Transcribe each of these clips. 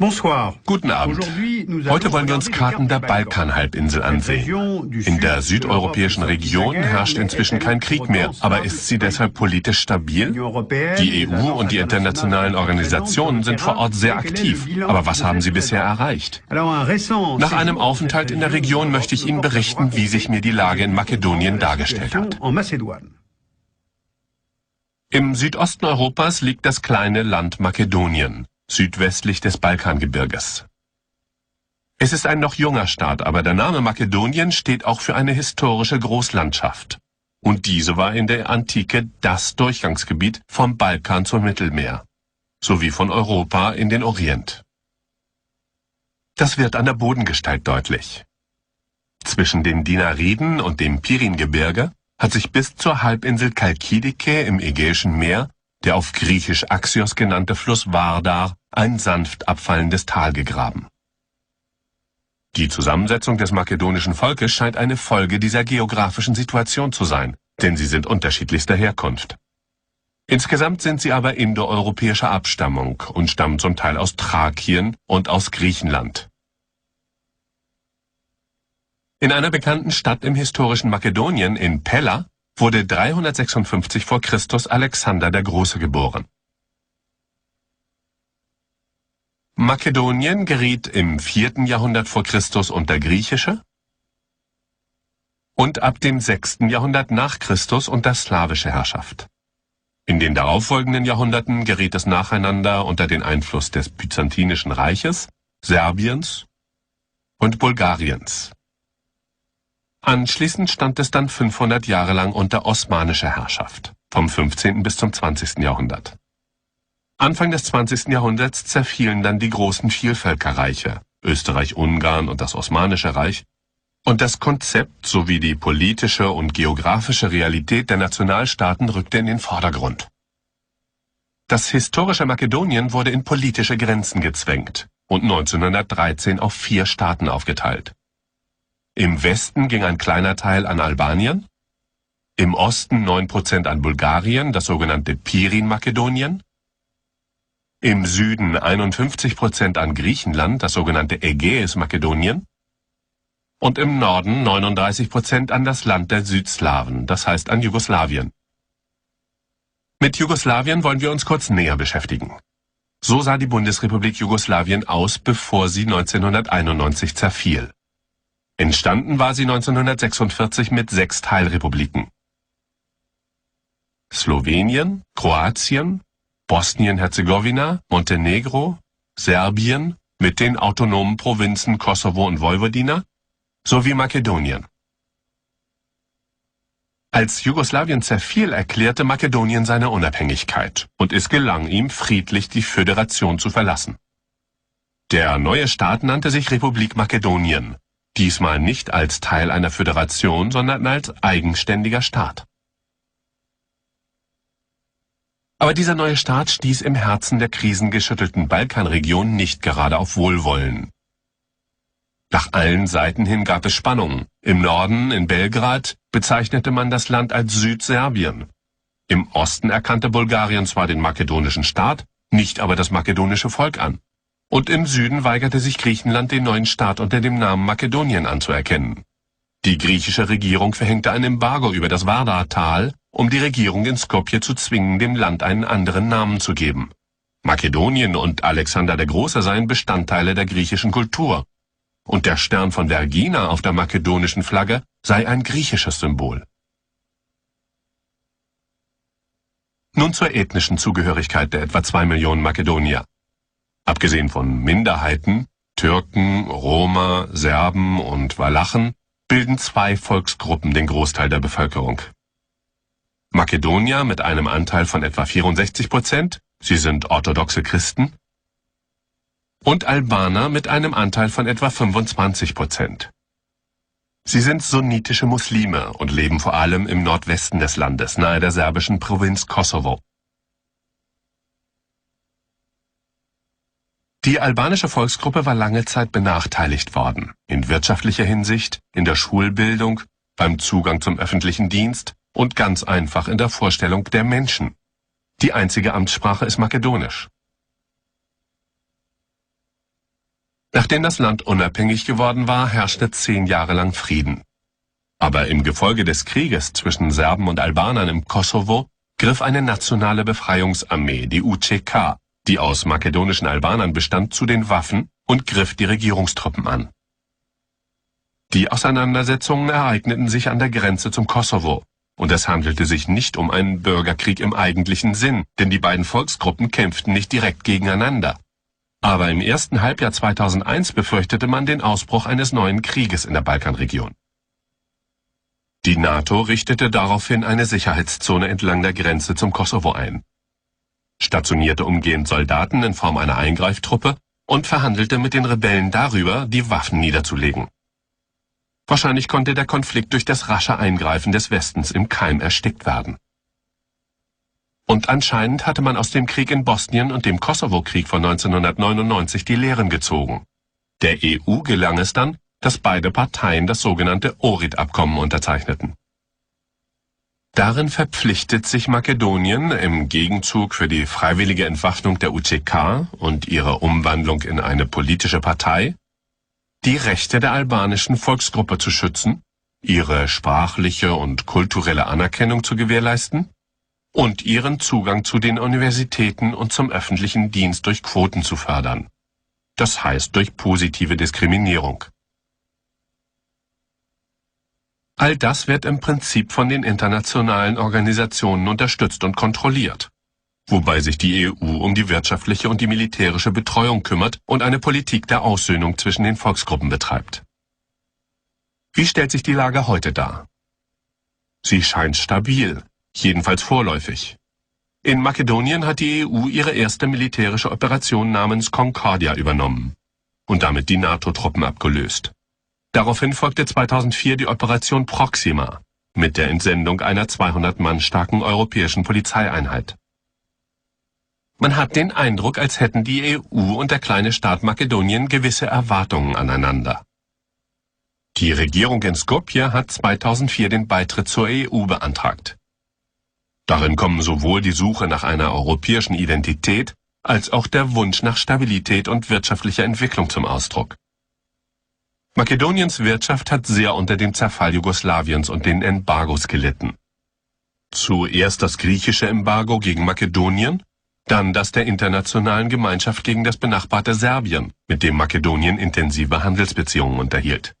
Guten Abend. Heute wollen wir uns Karten der Balkanhalbinsel ansehen. In der südeuropäischen Region herrscht inzwischen kein Krieg mehr, aber ist sie deshalb politisch stabil? Die EU und die internationalen Organisationen sind vor Ort sehr aktiv, aber was haben sie bisher erreicht? Nach einem Aufenthalt in der Region möchte ich Ihnen berichten, wie sich mir die Lage in Makedonien dargestellt hat. Im Südosten Europas liegt das kleine Land Makedonien, südwestlich des Balkangebirges. Es ist ein noch junger Staat, aber der Name Makedonien steht auch für eine historische Großlandschaft. Und diese war in der Antike das Durchgangsgebiet vom Balkan zum Mittelmeer, sowie von Europa in den Orient. Das wird an der Bodengestalt deutlich. Zwischen den Dinariden und dem Piringebirge hat sich bis zur Halbinsel Chalkidike im Ägäischen Meer der auf Griechisch Axios genannte Fluss Vardar ein sanft abfallendes Tal gegraben. Die Zusammensetzung des makedonischen Volkes scheint eine Folge dieser geografischen Situation zu sein, denn sie sind unterschiedlichster Herkunft. Insgesamt sind sie aber indoeuropäischer Abstammung und stammen zum Teil aus Thrakien und aus Griechenland. In einer bekannten Stadt im historischen Makedonien, in Pella, wurde 356 vor Christus Alexander der Große geboren. Makedonien geriet im 4. Jahrhundert vor Christus unter griechische und ab dem 6. Jahrhundert nach Christus unter slawische Herrschaft. In den darauffolgenden Jahrhunderten geriet es nacheinander unter den Einfluss des Byzantinischen Reiches, Serbiens und Bulgariens. Anschließend stand es dann 500 Jahre lang unter osmanischer Herrschaft, vom 15. bis zum 20. Jahrhundert. Anfang des 20. Jahrhunderts zerfielen dann die großen Vielvölkerreiche, Österreich-Ungarn und das Osmanische Reich, und das Konzept sowie die politische und geografische Realität der Nationalstaaten rückte in den Vordergrund. Das historische Makedonien wurde in politische Grenzen gezwängt und 1913 auf 4 Staaten aufgeteilt. Im Westen ging ein kleiner Teil an Albanien, im Osten 9% an Bulgarien, das sogenannte Pirin-Makedonien, im Süden 51% an Griechenland, das sogenannte Ägäis-Makedonien, und im Norden 39% an das Land der Südslawen, das heißt an Jugoslawien. Mit Jugoslawien wollen wir uns kurz näher beschäftigen. So sah die Bundesrepublik Jugoslawien aus, bevor sie 1991 zerfiel. Entstanden war sie 1946 mit 6 Teilrepubliken: Slowenien, Kroatien, Bosnien-Herzegowina, Montenegro, Serbien mit den autonomen Provinzen Kosovo und Vojvodina sowie Makedonien. Als Jugoslawien zerfiel, erklärte Makedonien seine Unabhängigkeit und es gelang ihm, friedlich die Föderation zu verlassen. Der neue Staat nannte sich Republik Makedonien, diesmal nicht als Teil einer Föderation, sondern als eigenständiger Staat. Aber dieser neue Staat stieß im Herzen der krisengeschüttelten Balkanregion nicht gerade auf Wohlwollen. Nach allen Seiten hin gab es Spannungen. Im Norden, in Belgrad, bezeichnete man das Land als Südserbien. Im Osten erkannte Bulgarien zwar den makedonischen Staat, nicht aber das makedonische Volk an. Und im Süden weigerte sich Griechenland, den neuen Staat unter dem Namen Makedonien anzuerkennen. Die griechische Regierung verhängte ein Embargo über das Vardar-Tal, um die Regierung in Skopje zu zwingen, dem Land einen anderen Namen zu geben. Makedonien und Alexander der Große seien Bestandteile der griechischen Kultur. Und der Stern von Vergina auf der makedonischen Flagge sei ein griechisches Symbol. Nun zur ethnischen Zugehörigkeit der etwa 2 Millionen Makedonier. Abgesehen von Minderheiten, Türken, Roma, Serben und Walachen, bilden 2 Volksgruppen den Großteil der Bevölkerung. Makedonier mit einem Anteil von etwa 64%, sie sind orthodoxe Christen, und Albaner mit einem Anteil von etwa 25%. Sie sind sunnitische Muslime und leben vor allem im Nordwesten des Landes, nahe der serbischen Provinz Kosovo. Die albanische Volksgruppe war lange Zeit benachteiligt worden, in wirtschaftlicher Hinsicht, in der Schulbildung, beim Zugang zum öffentlichen Dienst und ganz einfach in der Vorstellung der Menschen. Die einzige Amtssprache ist Makedonisch. Nachdem das Land unabhängig geworden war, herrschte 10 Jahre lang Frieden. Aber im Gefolge des Krieges zwischen Serben und Albanern im Kosovo griff eine nationale Befreiungsarmee, die UÇK, die aus makedonischen Albanern bestand, zu den Waffen und griff die Regierungstruppen an. Die Auseinandersetzungen ereigneten sich an der Grenze zum Kosovo, und es handelte sich nicht um einen Bürgerkrieg im eigentlichen Sinn, denn die beiden Volksgruppen kämpften nicht direkt gegeneinander. Aber im ersten Halbjahr 2001 befürchtete man den Ausbruch eines neuen Krieges in der Balkanregion. Die NATO richtete daraufhin eine Sicherheitszone entlang der Grenze zum Kosovo ein, stationierte umgehend Soldaten in Form einer Eingreiftruppe und verhandelte mit den Rebellen darüber, die Waffen niederzulegen. Wahrscheinlich konnte der Konflikt durch das rasche Eingreifen des Westens im Keim erstickt werden. Und anscheinend hatte man aus dem Krieg in Bosnien und dem Kosovo-Krieg von 1999 die Lehren gezogen. Der EU gelang es dann, dass beide Parteien das sogenannte Ohrid-Abkommen unterzeichneten. Darin verpflichtet sich Makedonien im Gegenzug für die freiwillige Entwaffnung der UÇK und ihre Umwandlung in eine politische Partei, die Rechte der albanischen Volksgruppe zu schützen, ihre sprachliche und kulturelle Anerkennung zu gewährleisten und ihren Zugang zu den Universitäten und zum öffentlichen Dienst durch Quoten zu fördern. Das heißt durch positive Diskriminierung. All das wird im Prinzip von den internationalen Organisationen unterstützt und kontrolliert, wobei sich die EU um die wirtschaftliche und die militärische Betreuung kümmert und eine Politik der Aussöhnung zwischen den Volksgruppen betreibt. Wie stellt sich die Lage heute dar? Sie scheint stabil, jedenfalls vorläufig. In Makedonien hat die EU ihre erste militärische Operation namens Concordia übernommen und damit die NATO-Truppen abgelöst. Daraufhin folgte 2004 die Operation Proxima mit der Entsendung einer 200 Mann starken europäischen Polizeieinheit. Man hat den Eindruck, als hätten die EU und der kleine Staat Makedonien gewisse Erwartungen aneinander. Die Regierung in Skopje hat 2004 den Beitritt zur EU beantragt. Darin kommen sowohl die Suche nach einer europäischen Identität als auch der Wunsch nach Stabilität und wirtschaftlicher Entwicklung zum Ausdruck. Makedoniens Wirtschaft hat sehr unter dem Zerfall Jugoslawiens und den Embargos gelitten. Zuerst das griechische Embargo gegen Makedonien, dann das der internationalen Gemeinschaft gegen das benachbarte Serbien, mit dem Makedonien intensive Handelsbeziehungen unterhielt.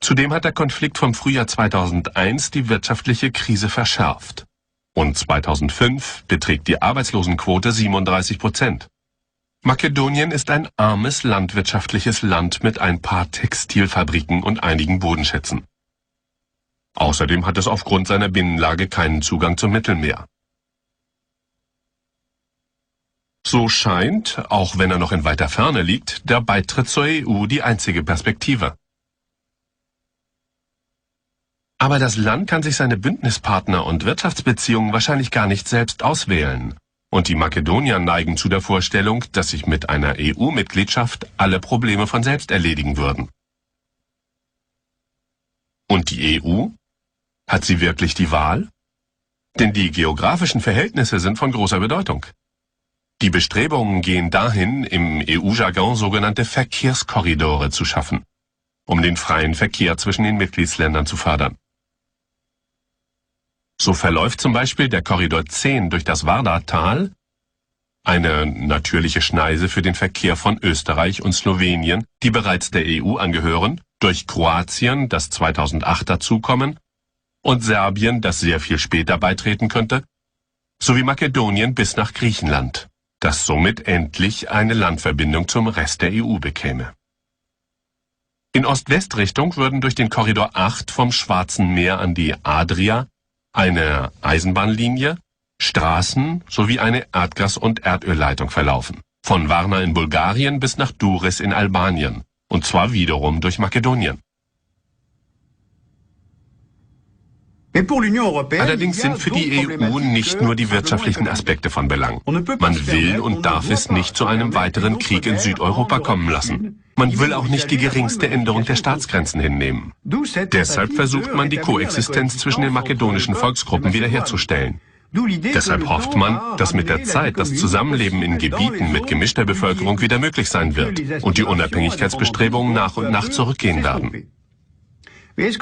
Zudem hat der Konflikt vom Frühjahr 2001 die wirtschaftliche Krise verschärft. Und 2005 beträgt die Arbeitslosenquote 37%. Makedonien ist ein armes landwirtschaftliches Land mit ein paar Textilfabriken und einigen Bodenschätzen. Außerdem hat es aufgrund seiner Binnenlage keinen Zugang zum Mittelmeer. So scheint, auch wenn er noch in weiter Ferne liegt, der Beitritt zur EU die einzige Perspektive. Aber das Land kann sich seine Bündnispartner und Wirtschaftsbeziehungen wahrscheinlich gar nicht selbst auswählen. Und die Makedonier neigen zu der Vorstellung, dass sich mit einer EU-Mitgliedschaft alle Probleme von selbst erledigen würden. Und die EU? Hat sie wirklich die Wahl? Denn die geografischen Verhältnisse sind von großer Bedeutung. Die Bestrebungen gehen dahin, im EU-Jargon sogenannte Verkehrskorridore zu schaffen, um den freien Verkehr zwischen den Mitgliedsländern zu fördern. So verläuft zum Beispiel der Korridor 10 durch das Vardar-Tal, eine natürliche Schneise für den Verkehr von Österreich und Slowenien, die bereits der EU angehören, durch Kroatien, das 2008 dazukommen, und Serbien, das sehr viel später beitreten könnte, sowie Makedonien bis nach Griechenland, das somit endlich eine Landverbindung zum Rest der EU bekäme. In Ost-West-Richtung würden durch den Korridor 8 vom Schwarzen Meer an die Adria eine Eisenbahnlinie, Straßen sowie eine Erdgas- und Erdölleitung verlaufen, von Varna in Bulgarien bis nach Durrës in Albanien, und zwar wiederum durch Makedonien. Allerdings sind für die EU nicht nur die wirtschaftlichen Aspekte von Belang. Man will und darf es nicht zu einem weiteren Krieg in Südeuropa kommen lassen. Man will auch nicht die geringste Änderung der Staatsgrenzen hinnehmen. Deshalb versucht man, die Koexistenz zwischen den makedonischen Volksgruppen wiederherzustellen. Deshalb hofft man, dass mit der Zeit das Zusammenleben in Gebieten mit gemischter Bevölkerung wieder möglich sein wird und die Unabhängigkeitsbestrebungen nach und nach zurückgehen werden.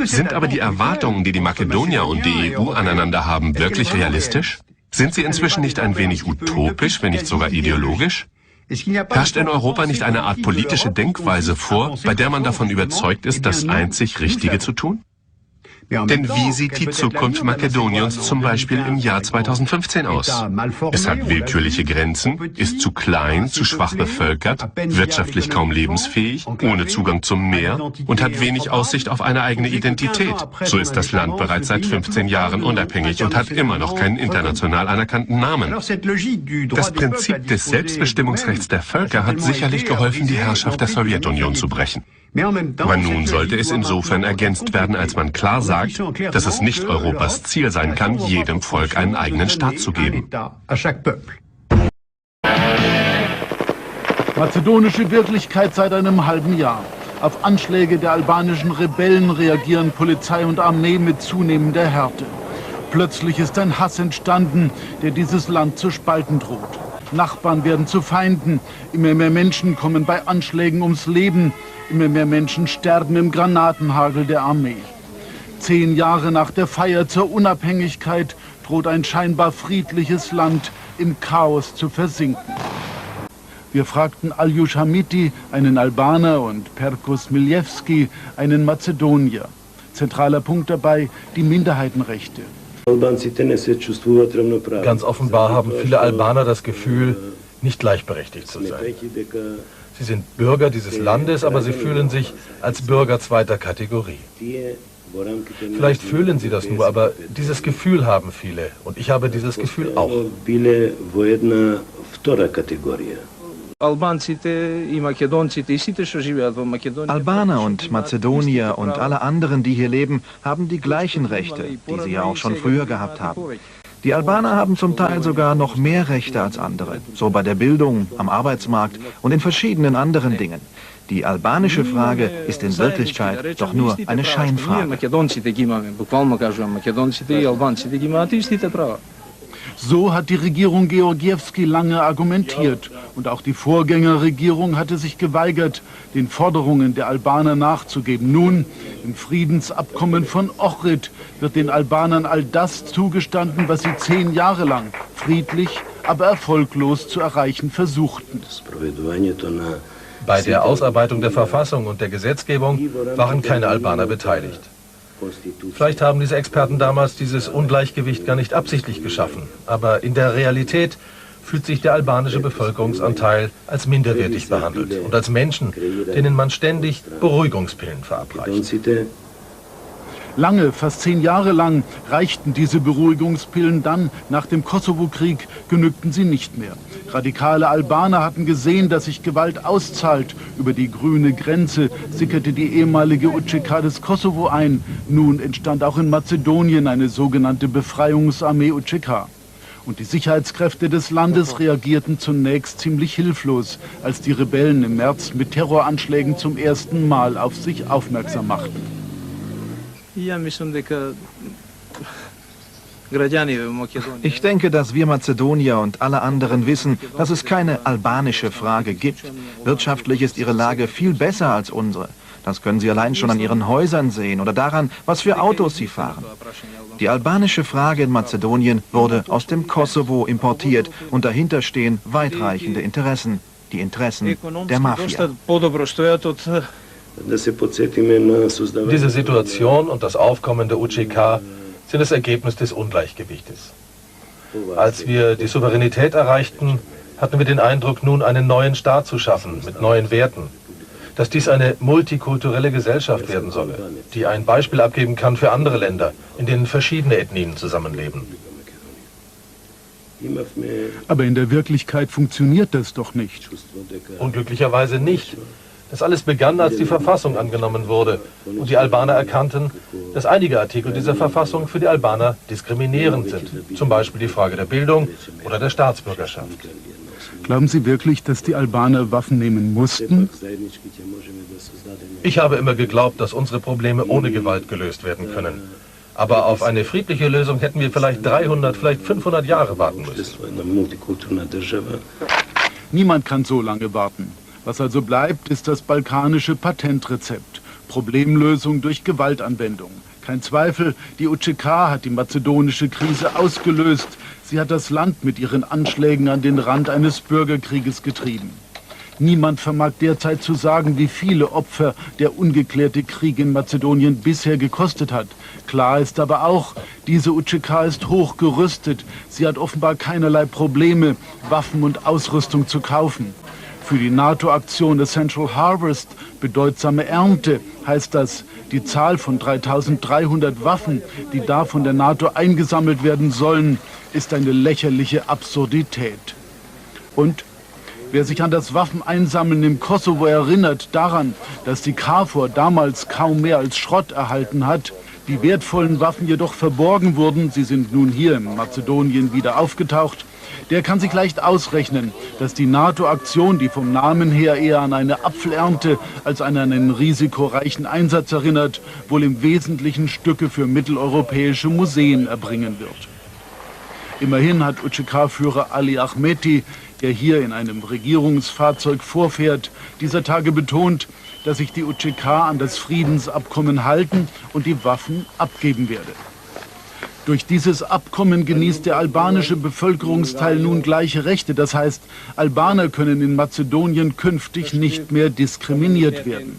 Sind aber die Erwartungen, die die Makedonier und die EU aneinander haben, wirklich realistisch? Sind sie inzwischen nicht ein wenig utopisch, wenn nicht sogar ideologisch? Herrscht in Europa nicht eine Art politische Denkweise vor, bei der man davon überzeugt ist, das einzig Richtige zu tun? Denn wie sieht die Zukunft Makedoniens zum Beispiel im Jahr 2015 aus? Es hat willkürliche Grenzen, ist zu klein, zu schwach bevölkert, wirtschaftlich kaum lebensfähig, ohne Zugang zum Meer und hat wenig Aussicht auf eine eigene Identität. So ist das Land bereits seit 15 Jahren unabhängig und hat immer noch keinen international anerkannten Namen. Das Prinzip des Selbstbestimmungsrechts der Völker hat sicherlich geholfen, die Herrschaft der Sowjetunion zu brechen. Aber nun sollte es insofern ergänzt werden, als man klar sagt, dass es nicht Europas Ziel sein kann, jedem Volk einen eigenen Staat zu geben. Mazedonische Wirklichkeit seit einem halben Jahr. Auf Anschläge der albanischen Rebellen reagieren Polizei und Armee mit zunehmender Härte. Plötzlich ist ein Hass entstanden, der dieses Land zu spalten droht. Nachbarn werden zu Feinden, immer mehr Menschen kommen bei Anschlägen ums Leben, immer mehr Menschen sterben im Granatenhagel der Armee. 10 Jahre nach der Feier zur Unabhängigkeit droht ein scheinbar friedliches Land im Chaos zu versinken. Wir fragten Aljuš Hamiti, einen Albaner, und Perkos Miljevski, einen Mazedonier. Zentraler Punkt dabei, die Minderheitenrechte. Ganz offenbar haben viele Albaner das Gefühl, nicht gleichberechtigt zu sein. Sie sind Bürger dieses Landes, aber sie fühlen sich als Bürger zweiter Kategorie. Vielleicht fühlen sie das nur, aber dieses Gefühl haben viele. Und ich habe dieses Gefühl auch. Albaner und Mazedonier und alle anderen, die hier leben, haben die gleichen Rechte, die sie ja auch schon früher gehabt haben. Die Albaner haben zum Teil sogar noch mehr Rechte als andere, so bei der Bildung, am Arbeitsmarkt und in verschiedenen anderen Dingen. Die albanische Frage ist in Wirklichkeit doch nur eine Scheinfrage. So hat die Regierung Georgievski lange argumentiert. Und auch die Vorgängerregierung hatte sich geweigert, den Forderungen der Albaner nachzugeben. Nun, im Friedensabkommen von Ohrid, wird den Albanern all das zugestanden, was sie 10 Jahre lang friedlich, aber erfolglos zu erreichen versuchten. Bei der Ausarbeitung der Verfassung und der Gesetzgebung waren keine Albaner beteiligt. Vielleicht haben diese Experten damals dieses Ungleichgewicht gar nicht absichtlich geschaffen, aber in der Realität fühlt sich der albanische Bevölkerungsanteil als minderwertig behandelt und als Menschen, denen man ständig Beruhigungspillen verabreicht. Lange, fast 10 Jahre lang, reichten diese Beruhigungspillen dann. Nach dem Kosovo-Krieg genügten sie nicht mehr. Radikale Albaner hatten gesehen, dass sich Gewalt auszahlt. Über die grüne Grenze sickerte die ehemalige UÇK des Kosovo ein. Nun entstand auch in Mazedonien eine sogenannte Befreiungsarmee UÇK. Und die Sicherheitskräfte des Landes reagierten zunächst ziemlich hilflos, als die Rebellen im März mit Terroranschlägen zum ersten Mal auf sich aufmerksam machten. Ich denke, dass wir Mazedonier und alle anderen wissen, dass es keine albanische Frage gibt. Wirtschaftlich ist ihre Lage viel besser als unsere. Das können Sie allein schon an ihren Häusern sehen oder daran, was für Autos sie fahren. Die albanische Frage in Mazedonien wurde aus dem Kosovo importiert und dahinter stehen weitreichende Interessen, die Interessen der Mafia. Diese Situation und das Aufkommen der UÇK sind das Ergebnis des Ungleichgewichtes. Als wir die Souveränität erreichten, hatten wir den Eindruck, nun einen neuen Staat zu schaffen, mit neuen Werten. Dass dies eine multikulturelle Gesellschaft werden solle, die ein Beispiel abgeben kann für andere Länder, in denen verschiedene Ethnien zusammenleben. Aber in der Wirklichkeit funktioniert das doch nicht. Unglücklicherweise nicht. Das alles begann, als die Verfassung angenommen wurde und die Albaner erkannten, dass einige Artikel dieser Verfassung für die Albaner diskriminierend sind. Zum Beispiel die Frage der Bildung oder der Staatsbürgerschaft. Glauben Sie wirklich, dass die Albaner Waffen nehmen mussten? Ich habe immer geglaubt, dass unsere Probleme ohne Gewalt gelöst werden können. Aber auf eine friedliche Lösung hätten wir vielleicht 300, vielleicht 500 Jahre warten müssen. Niemand kann so lange warten. Was also bleibt, ist das balkanische Patentrezept. Problemlösung durch Gewaltanwendung. Kein Zweifel, die UÇK hat die mazedonische Krise ausgelöst. Sie hat das Land mit ihren Anschlägen an den Rand eines Bürgerkrieges getrieben. Niemand vermag derzeit zu sagen, wie viele Opfer der ungeklärte Krieg in Mazedonien bisher gekostet hat. Klar ist aber auch, diese UÇK ist hoch gerüstet. Sie hat offenbar keinerlei Probleme, Waffen und Ausrüstung zu kaufen. Für die NATO-Aktion Essential Harvest, bedeutsame Ernte, heißt das, die Zahl von 3.300 Waffen, die da von der NATO eingesammelt werden sollen, ist eine lächerliche Absurdität. Und wer sich an das Waffeneinsammeln im Kosovo erinnert, daran, dass die KFOR damals kaum mehr als Schrott erhalten hat, die wertvollen Waffen jedoch verborgen wurden, sie sind nun hier in Mazedonien wieder aufgetaucht, der kann sich leicht ausrechnen, dass die NATO-Aktion, die vom Namen her eher an eine Apfelernte als an einen risikoreichen Einsatz erinnert, wohl im Wesentlichen Stücke für mitteleuropäische Museen erbringen wird. Immerhin hat UÇK-Führer Ali Ahmeti, der hier in einem Regierungsfahrzeug vorfährt, dieser Tage betont, dass sich die UÇK an das Friedensabkommen halten und die Waffen abgeben werde. Durch dieses Abkommen genießt der albanische Bevölkerungsteil nun gleiche Rechte. Das heißt, Albaner können in Mazedonien künftig nicht mehr diskriminiert werden.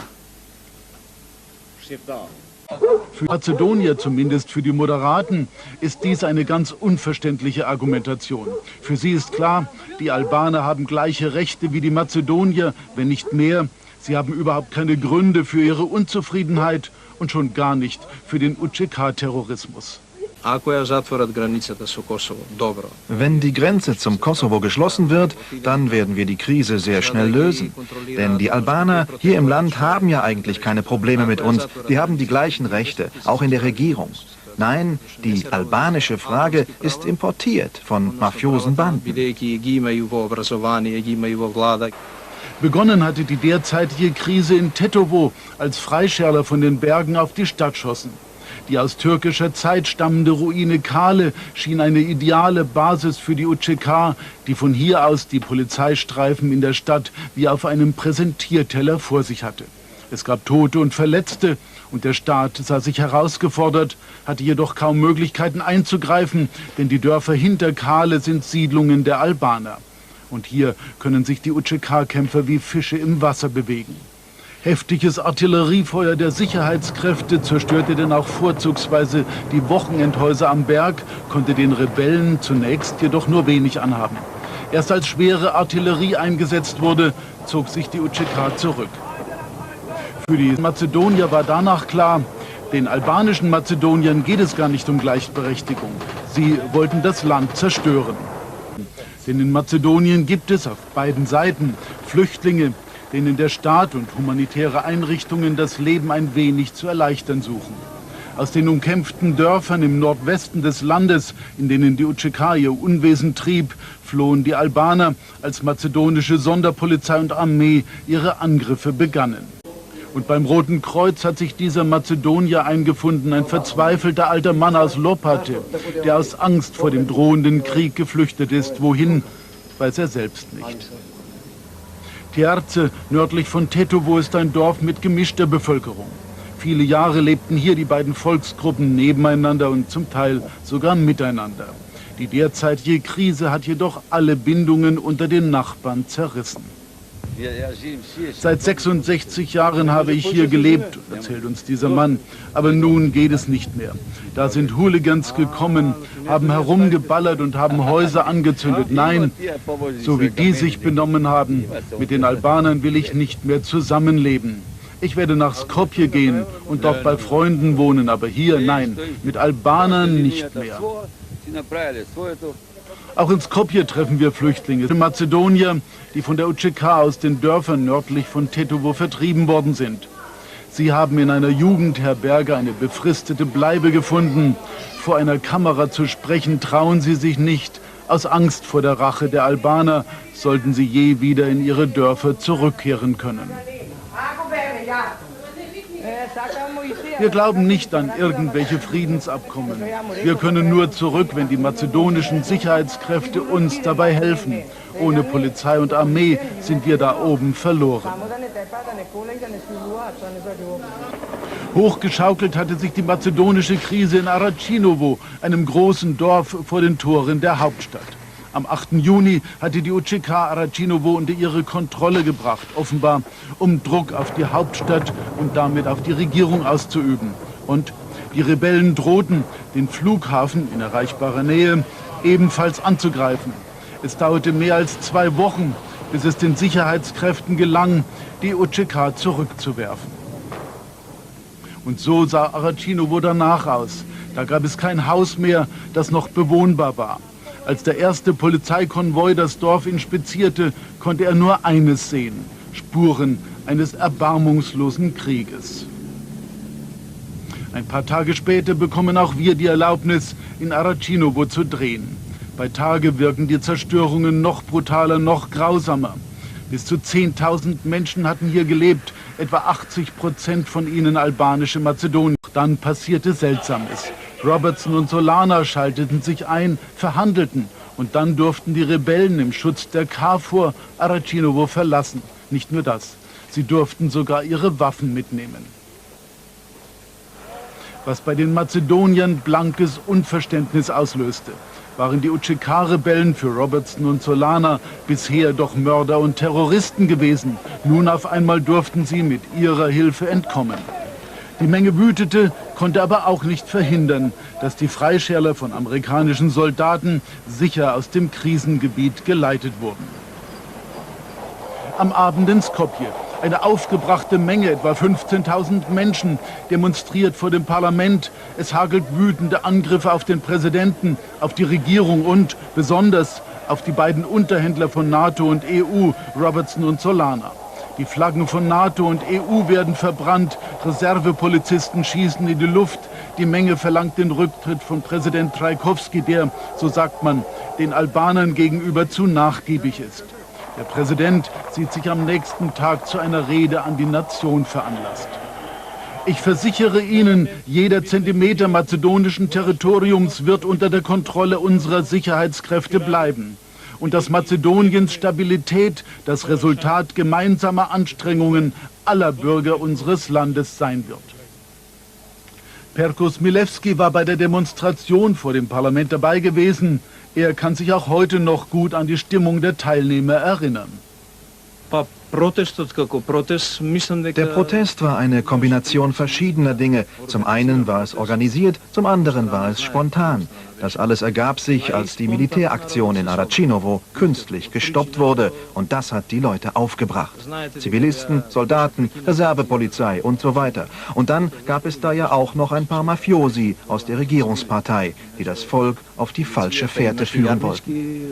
Für Mazedonier, zumindest für die Moderaten, ist dies eine ganz unverständliche Argumentation. Für sie ist klar, die Albaner haben gleiche Rechte wie die Mazedonier, wenn nicht mehr. Sie haben überhaupt keine Gründe für ihre Unzufriedenheit und schon gar nicht für den UÇK-Terrorismus. Wenn die Grenze zum Kosovo geschlossen wird, dann werden wir die Krise sehr schnell lösen. Denn die Albaner hier im Land haben ja eigentlich keine Probleme mit uns. Die haben die gleichen Rechte, auch in der Regierung. Nein, die albanische Frage ist importiert von mafiosen Banden. Begonnen hatte die derzeitige Krise in Tetovo, als Freischärler von den Bergen auf die Stadt schossen. Die aus türkischer Zeit stammende Ruine Kale schien eine ideale Basis für die UÇK, die von hier aus die Polizeistreifen in der Stadt wie auf einem Präsentierteller vor sich hatte. Es gab Tote und Verletzte und der Staat sah sich herausgefordert, hatte jedoch kaum Möglichkeiten einzugreifen, denn die Dörfer hinter Kale sind Siedlungen der Albaner. Und hier können sich die UÇK-Kämpfer wie Fische im Wasser bewegen. Heftiges Artilleriefeuer der Sicherheitskräfte zerstörte denn auch vorzugsweise die Wochenendhäuser am Berg, konnte den Rebellen zunächst jedoch nur wenig anhaben. Erst als schwere Artillerie eingesetzt wurde, zog sich die UÇK zurück. Für die Mazedonier war danach klar, den albanischen Mazedoniern geht es gar nicht um Gleichberechtigung. Sie wollten das Land zerstören. Denn in Mazedonien gibt es auf beiden Seiten Flüchtlinge, denen der Staat und humanitäre Einrichtungen das Leben ein wenig zu erleichtern suchen. Aus den umkämpften Dörfern im Nordwesten des Landes, in denen die UÇK ihr Unwesen trieb, flohen die Albaner, als mazedonische Sonderpolizei und Armee ihre Angriffe begannen. Und beim Roten Kreuz hat sich dieser Mazedonier eingefunden, ein verzweifelter alter Mann aus Lopate, der aus Angst vor dem drohenden Krieg geflüchtet ist. Wohin, weiß er selbst nicht. Tjerce, nördlich von Tetovo, ist ein Dorf mit gemischter Bevölkerung. Viele Jahre lebten hier die beiden Volksgruppen nebeneinander und zum Teil sogar miteinander. Die derzeitige Krise hat jedoch alle Bindungen unter den Nachbarn zerrissen. Seit 66 Jahren habe ich hier gelebt, erzählt uns dieser Mann. Aber nun geht es nicht mehr. Da sind Hooligans gekommen, haben herumgeballert und haben Häuser angezündet. Nein, so wie die sich benommen haben, mit den Albanern will ich nicht mehr zusammenleben. Ich werde nach Skopje gehen und dort bei Freunden wohnen, aber hier, nein, mit Albanern nicht mehr. Auch in Skopje treffen wir Flüchtlinge, Mazedonier, die von der UÇK aus den Dörfern nördlich von Tetovo vertrieben worden sind. Sie haben in einer Jugendherberge eine befristete Bleibe gefunden. Vor einer Kamera zu sprechen trauen sie sich nicht, aus Angst vor der Rache der Albaner, sollten sie je wieder in ihre Dörfer zurückkehren können. Wir glauben nicht an irgendwelche Friedensabkommen. Wir können nur zurück, wenn die mazedonischen Sicherheitskräfte uns dabei helfen. Ohne Polizei und Armee sind wir da oben verloren. Hochgeschaukelt hatte sich die mazedonische Krise in Aracinovo, einem großen Dorf vor den Toren der Hauptstadt. Am 8. Juni hatte die UÇK Aracinovo unter ihre Kontrolle gebracht, offenbar um Druck auf die Hauptstadt und damit auf die Regierung auszuüben. Und die Rebellen drohten, den Flughafen in erreichbarer Nähe ebenfalls anzugreifen. Es dauerte mehr als 2 Wochen, bis es den Sicherheitskräften gelang, die UÇK zurückzuwerfen. Und so sah Aracinovo danach aus. Da gab es kein Haus mehr, das noch bewohnbar war. Als der erste Polizeikonvoi das Dorf inspizierte, konnte er nur eines sehen: Spuren eines erbarmungslosen Krieges. Ein paar Tage später bekommen auch wir die Erlaubnis, in Aracinovo zu drehen. Bei Tage wirken die Zerstörungen noch brutaler, noch grausamer. Bis zu 10.000 Menschen hatten hier gelebt, etwa 80% von ihnen albanische Mazedonier. Dann passierte Seltsames. Robertson und Solana schalteten sich ein, verhandelten und dann durften die Rebellen im Schutz der KFOR Aracinovo verlassen. Nicht nur das, sie durften sogar ihre Waffen mitnehmen. Was bei den Mazedoniern blankes Unverständnis auslöste, waren die UÇK-Rebellen für Robertson und Solana bisher doch Mörder und Terroristen gewesen. Nun auf einmal durften sie mit ihrer Hilfe entkommen. Die Menge wütete, konnte aber auch nicht verhindern, dass die Freischärler von amerikanischen Soldaten sicher aus dem Krisengebiet geleitet wurden. Am Abend in Skopje. Eine aufgebrachte Menge, etwa 15.000 Menschen, demonstriert vor dem Parlament. Es hagelt wütende Angriffe auf den Präsidenten, auf die Regierung und besonders auf die beiden Unterhändler von NATO und EU, Robertson und Solana. Die Flaggen von NATO und EU werden verbrannt, Reservepolizisten schießen in die Luft. Die Menge verlangt den Rücktritt von Präsident Trajkovski, der, so sagt man, den Albanern gegenüber zu nachgiebig ist. Der Präsident sieht sich am nächsten Tag zu einer Rede an die Nation veranlasst. Ich versichere Ihnen, jeder Zentimeter mazedonischen Territoriums wird unter der Kontrolle unserer Sicherheitskräfte bleiben. Und dass Mazedoniens Stabilität das Resultat gemeinsamer Anstrengungen aller Bürger unseres Landes sein wird. Perkos Milewski war bei der Demonstration vor dem Parlament dabei gewesen. Er kann sich auch heute noch gut an die Stimmung der Teilnehmer erinnern. Der Protest war eine Kombination verschiedener Dinge. Zum einen war es organisiert, zum anderen war es spontan. Das alles ergab sich, als die Militäraktion in Aracinovo künstlich gestoppt wurde. Und das hat die Leute aufgebracht. Zivilisten, Soldaten, Reservepolizei und so weiter. Und dann gab es da ja auch noch ein paar Mafiosi aus der Regierungspartei, die das Volk auf die falsche Fährte führen wollten.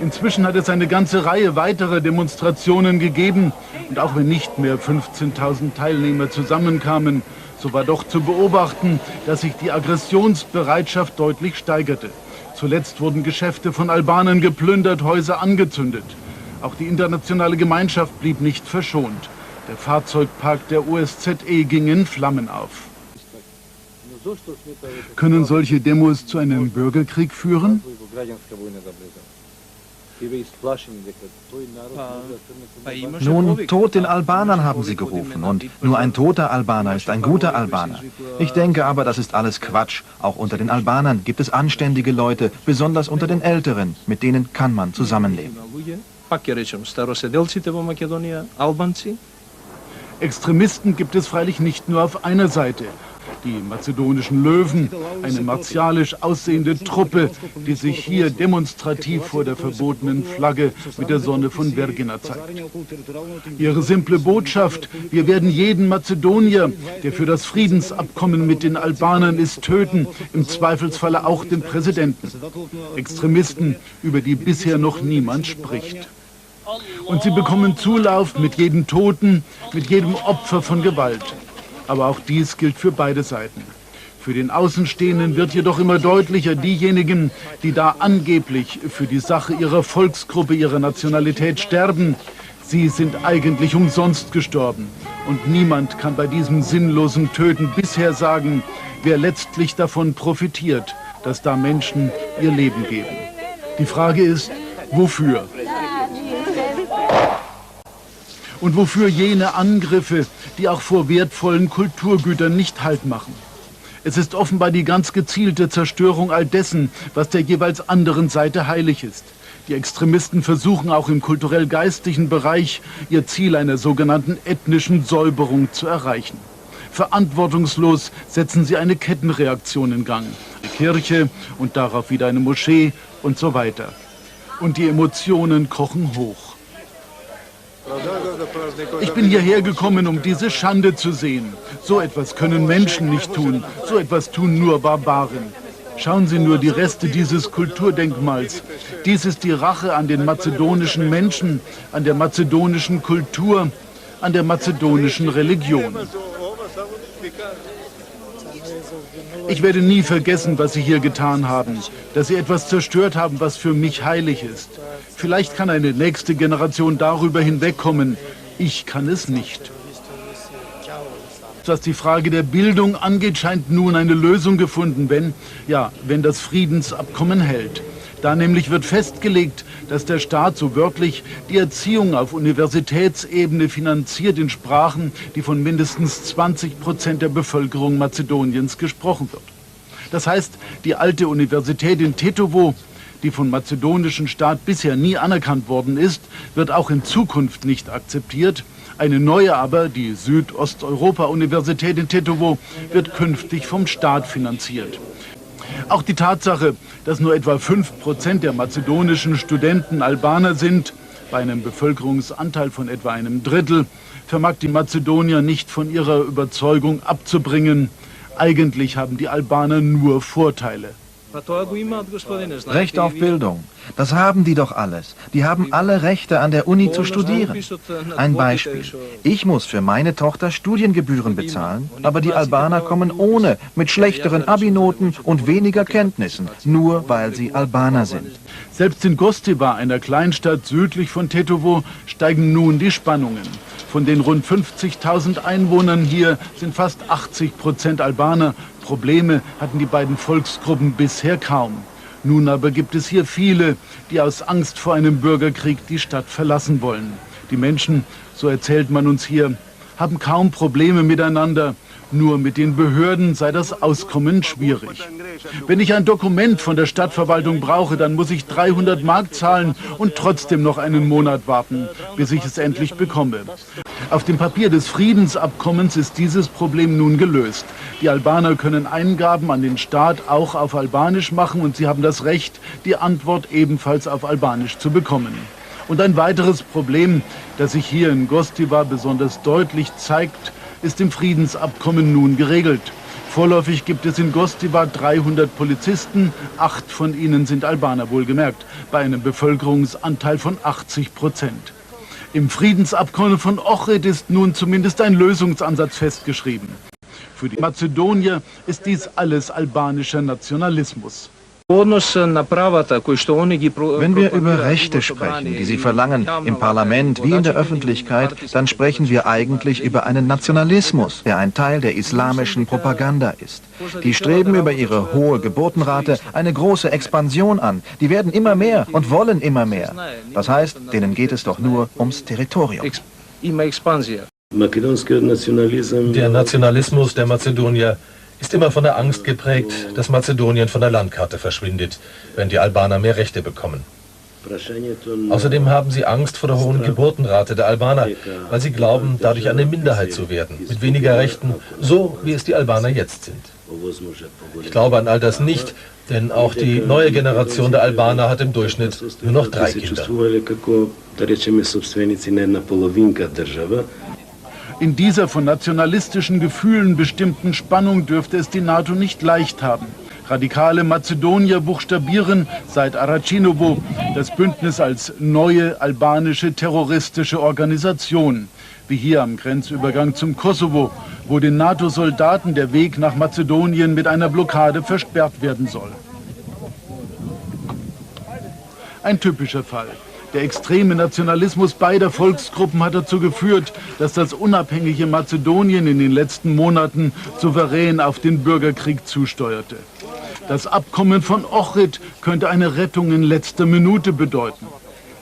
Inzwischen hat es eine ganze Reihe weiterer Demonstrationen gegeben. Und auch wenn nicht mehr 15.000 Teilnehmer zusammenkamen, so war doch zu beobachten, dass sich die Aggressionsbereitschaft deutlich steigerte. Zuletzt wurden Geschäfte von Albanern geplündert, Häuser angezündet. Auch die internationale Gemeinschaft blieb nicht verschont. Der Fahrzeugpark der OSZE ging in Flammen auf. Können solche Demos zu einem Bürgerkrieg führen? Nun, Tod den Albanern haben sie gerufen und nur ein toter Albaner ist ein guter Albaner. Ich denke aber, das ist alles Quatsch. Auch unter den Albanern gibt es anständige Leute, besonders unter den Älteren, mit denen kann man zusammenleben. Extremisten gibt es freilich nicht nur auf einer Seite. Die mazedonischen Löwen, eine martialisch aussehende Truppe, die sich hier demonstrativ vor der verbotenen Flagge mit der Sonne von Vergina zeigt. Ihre simple Botschaft: Wir werden jeden Mazedonier, der für das Friedensabkommen mit den Albanern ist, töten, im Zweifelsfalle auch den Präsidenten. Extremisten, über die bisher noch niemand spricht. Und sie bekommen Zulauf mit jedem Toten, mit jedem Opfer von Gewalt. Aber auch dies gilt für beide Seiten. Für den Außenstehenden wird jedoch immer deutlicher, diejenigen, die da angeblich für die Sache ihrer Volksgruppe, ihrer Nationalität sterben, Sie sind eigentlich umsonst gestorben. Und niemand kann bei diesem sinnlosen Töten bisher sagen, wer letztlich davon profitiert, dass da Menschen ihr Leben geben. Die Frage ist, wofür? Und wofür jene Angriffe, die auch vor wertvollen Kulturgütern nicht Halt machen? Es ist offenbar die ganz gezielte Zerstörung all dessen, was der jeweils anderen Seite heilig ist. Die Extremisten versuchen auch im kulturell-geistlichen Bereich ihr Ziel einer sogenannten ethnischen Säuberung zu erreichen. Verantwortungslos setzen sie eine Kettenreaktion in Gang. Die Kirche und darauf wieder eine Moschee und so weiter. Und die Emotionen kochen hoch. Ich bin hierher gekommen, um diese Schande zu sehen. So etwas können Menschen nicht tun. So etwas tun nur Barbaren. Schauen Sie nur die Reste dieses Kulturdenkmals. Dies ist die Rache an den mazedonischen Menschen, an der mazedonischen Kultur, an der mazedonischen Religion. Ich werde nie vergessen, was Sie hier getan haben, dass Sie etwas zerstört haben, was für mich heilig ist. Vielleicht kann eine nächste Generation darüber hinwegkommen. Ich kann es nicht. Was die Frage der Bildung angeht, scheint nun eine Lösung gefunden, wenn das Friedensabkommen hält. Da nämlich wird festgelegt, dass der Staat so wörtlich die Erziehung auf Universitätsebene finanziert in Sprachen, die von mindestens 20% der Bevölkerung Mazedoniens gesprochen wird. Das heißt, die alte Universität in Tetovo, die vom mazedonischen Staat bisher nie anerkannt worden ist, wird auch in Zukunft nicht akzeptiert. Eine neue aber, die Südosteuropa-Universität in Tetovo, wird künftig vom Staat finanziert. Auch die Tatsache, dass nur etwa 5% der mazedonischen Studenten Albaner sind, bei einem Bevölkerungsanteil von etwa einem Drittel, vermag die Mazedonier nicht von ihrer Überzeugung abzubringen. Eigentlich haben die Albaner nur Vorteile. Recht auf Bildung. Das haben die doch alles. Die haben alle Rechte, an der Uni zu studieren. Ein Beispiel. Ich muss für meine Tochter Studiengebühren bezahlen, aber die Albaner kommen ohne, mit schlechteren Abi-Noten und weniger Kenntnissen, nur weil sie Albaner sind. Selbst in Gostivar, einer Kleinstadt südlich von Tetovo, steigen nun die Spannungen. Von den rund 50.000 Einwohnern hier sind fast 80% Albaner. Probleme hatten die beiden Volksgruppen bisher kaum. Nun aber gibt es hier viele, die aus Angst vor einem Bürgerkrieg die Stadt verlassen wollen. Die Menschen, so erzählt man uns hier, haben kaum Probleme miteinander. Nur mit den Behörden sei das Auskommen schwierig. Wenn ich ein Dokument von der Stadtverwaltung brauche, dann muss ich 300 Mark zahlen und trotzdem noch einen Monat warten, bis ich es endlich bekomme. Auf dem Papier des Friedensabkommens ist dieses Problem nun gelöst. Die Albaner können Eingaben an den Staat auch auf Albanisch machen und sie haben das Recht, die Antwort ebenfalls auf Albanisch zu bekommen. Und ein weiteres Problem, das sich hier in Gostivar besonders deutlich zeigt, ist im Friedensabkommen nun geregelt. Vorläufig gibt es in Gostivar 300 Polizisten, 8 von ihnen sind Albaner wohlgemerkt, bei einem Bevölkerungsanteil von 80%. Im Friedensabkommen von Ohrid ist nun zumindest ein Lösungsansatz festgeschrieben. Für die Mazedonier ist dies alles albanischer Nationalismus. Wenn wir über Rechte sprechen, die sie verlangen, im Parlament wie in der Öffentlichkeit, dann sprechen wir eigentlich über einen Nationalismus, der ein Teil der islamischen Propaganda ist. Die streben über ihre hohe Geburtenrate eine große Expansion an. Die werden immer mehr und wollen immer mehr. Das heißt, denen geht es doch nur ums Territorium. Der Nationalismus der Mazedonier ist immer von der Angst geprägt, dass Mazedonien von der Landkarte verschwindet, wenn die Albaner mehr Rechte bekommen. Außerdem haben sie Angst vor der hohen Geburtenrate der Albaner, weil sie glauben, dadurch eine Minderheit zu werden, mit weniger Rechten, so wie es die Albaner jetzt sind. Ich glaube an all das nicht, denn auch die neue Generation der Albaner hat im Durchschnitt nur noch 3 Kinder. In dieser von nationalistischen Gefühlen bestimmten Spannung dürfte es die NATO nicht leicht haben. Radikale Mazedonier buchstabieren seit Aracinovo das Bündnis als neue albanische terroristische Organisation, wie hier am Grenzübergang zum Kosovo, wo den NATO-Soldaten der Weg nach Mazedonien mit einer Blockade versperrt werden soll. Ein typischer Fall. Der extreme Nationalismus beider Volksgruppen hat dazu geführt, dass das unabhängige Mazedonien in den letzten Monaten souverän auf den Bürgerkrieg zusteuerte. Das Abkommen von Ohrid könnte eine Rettung in letzter Minute bedeuten.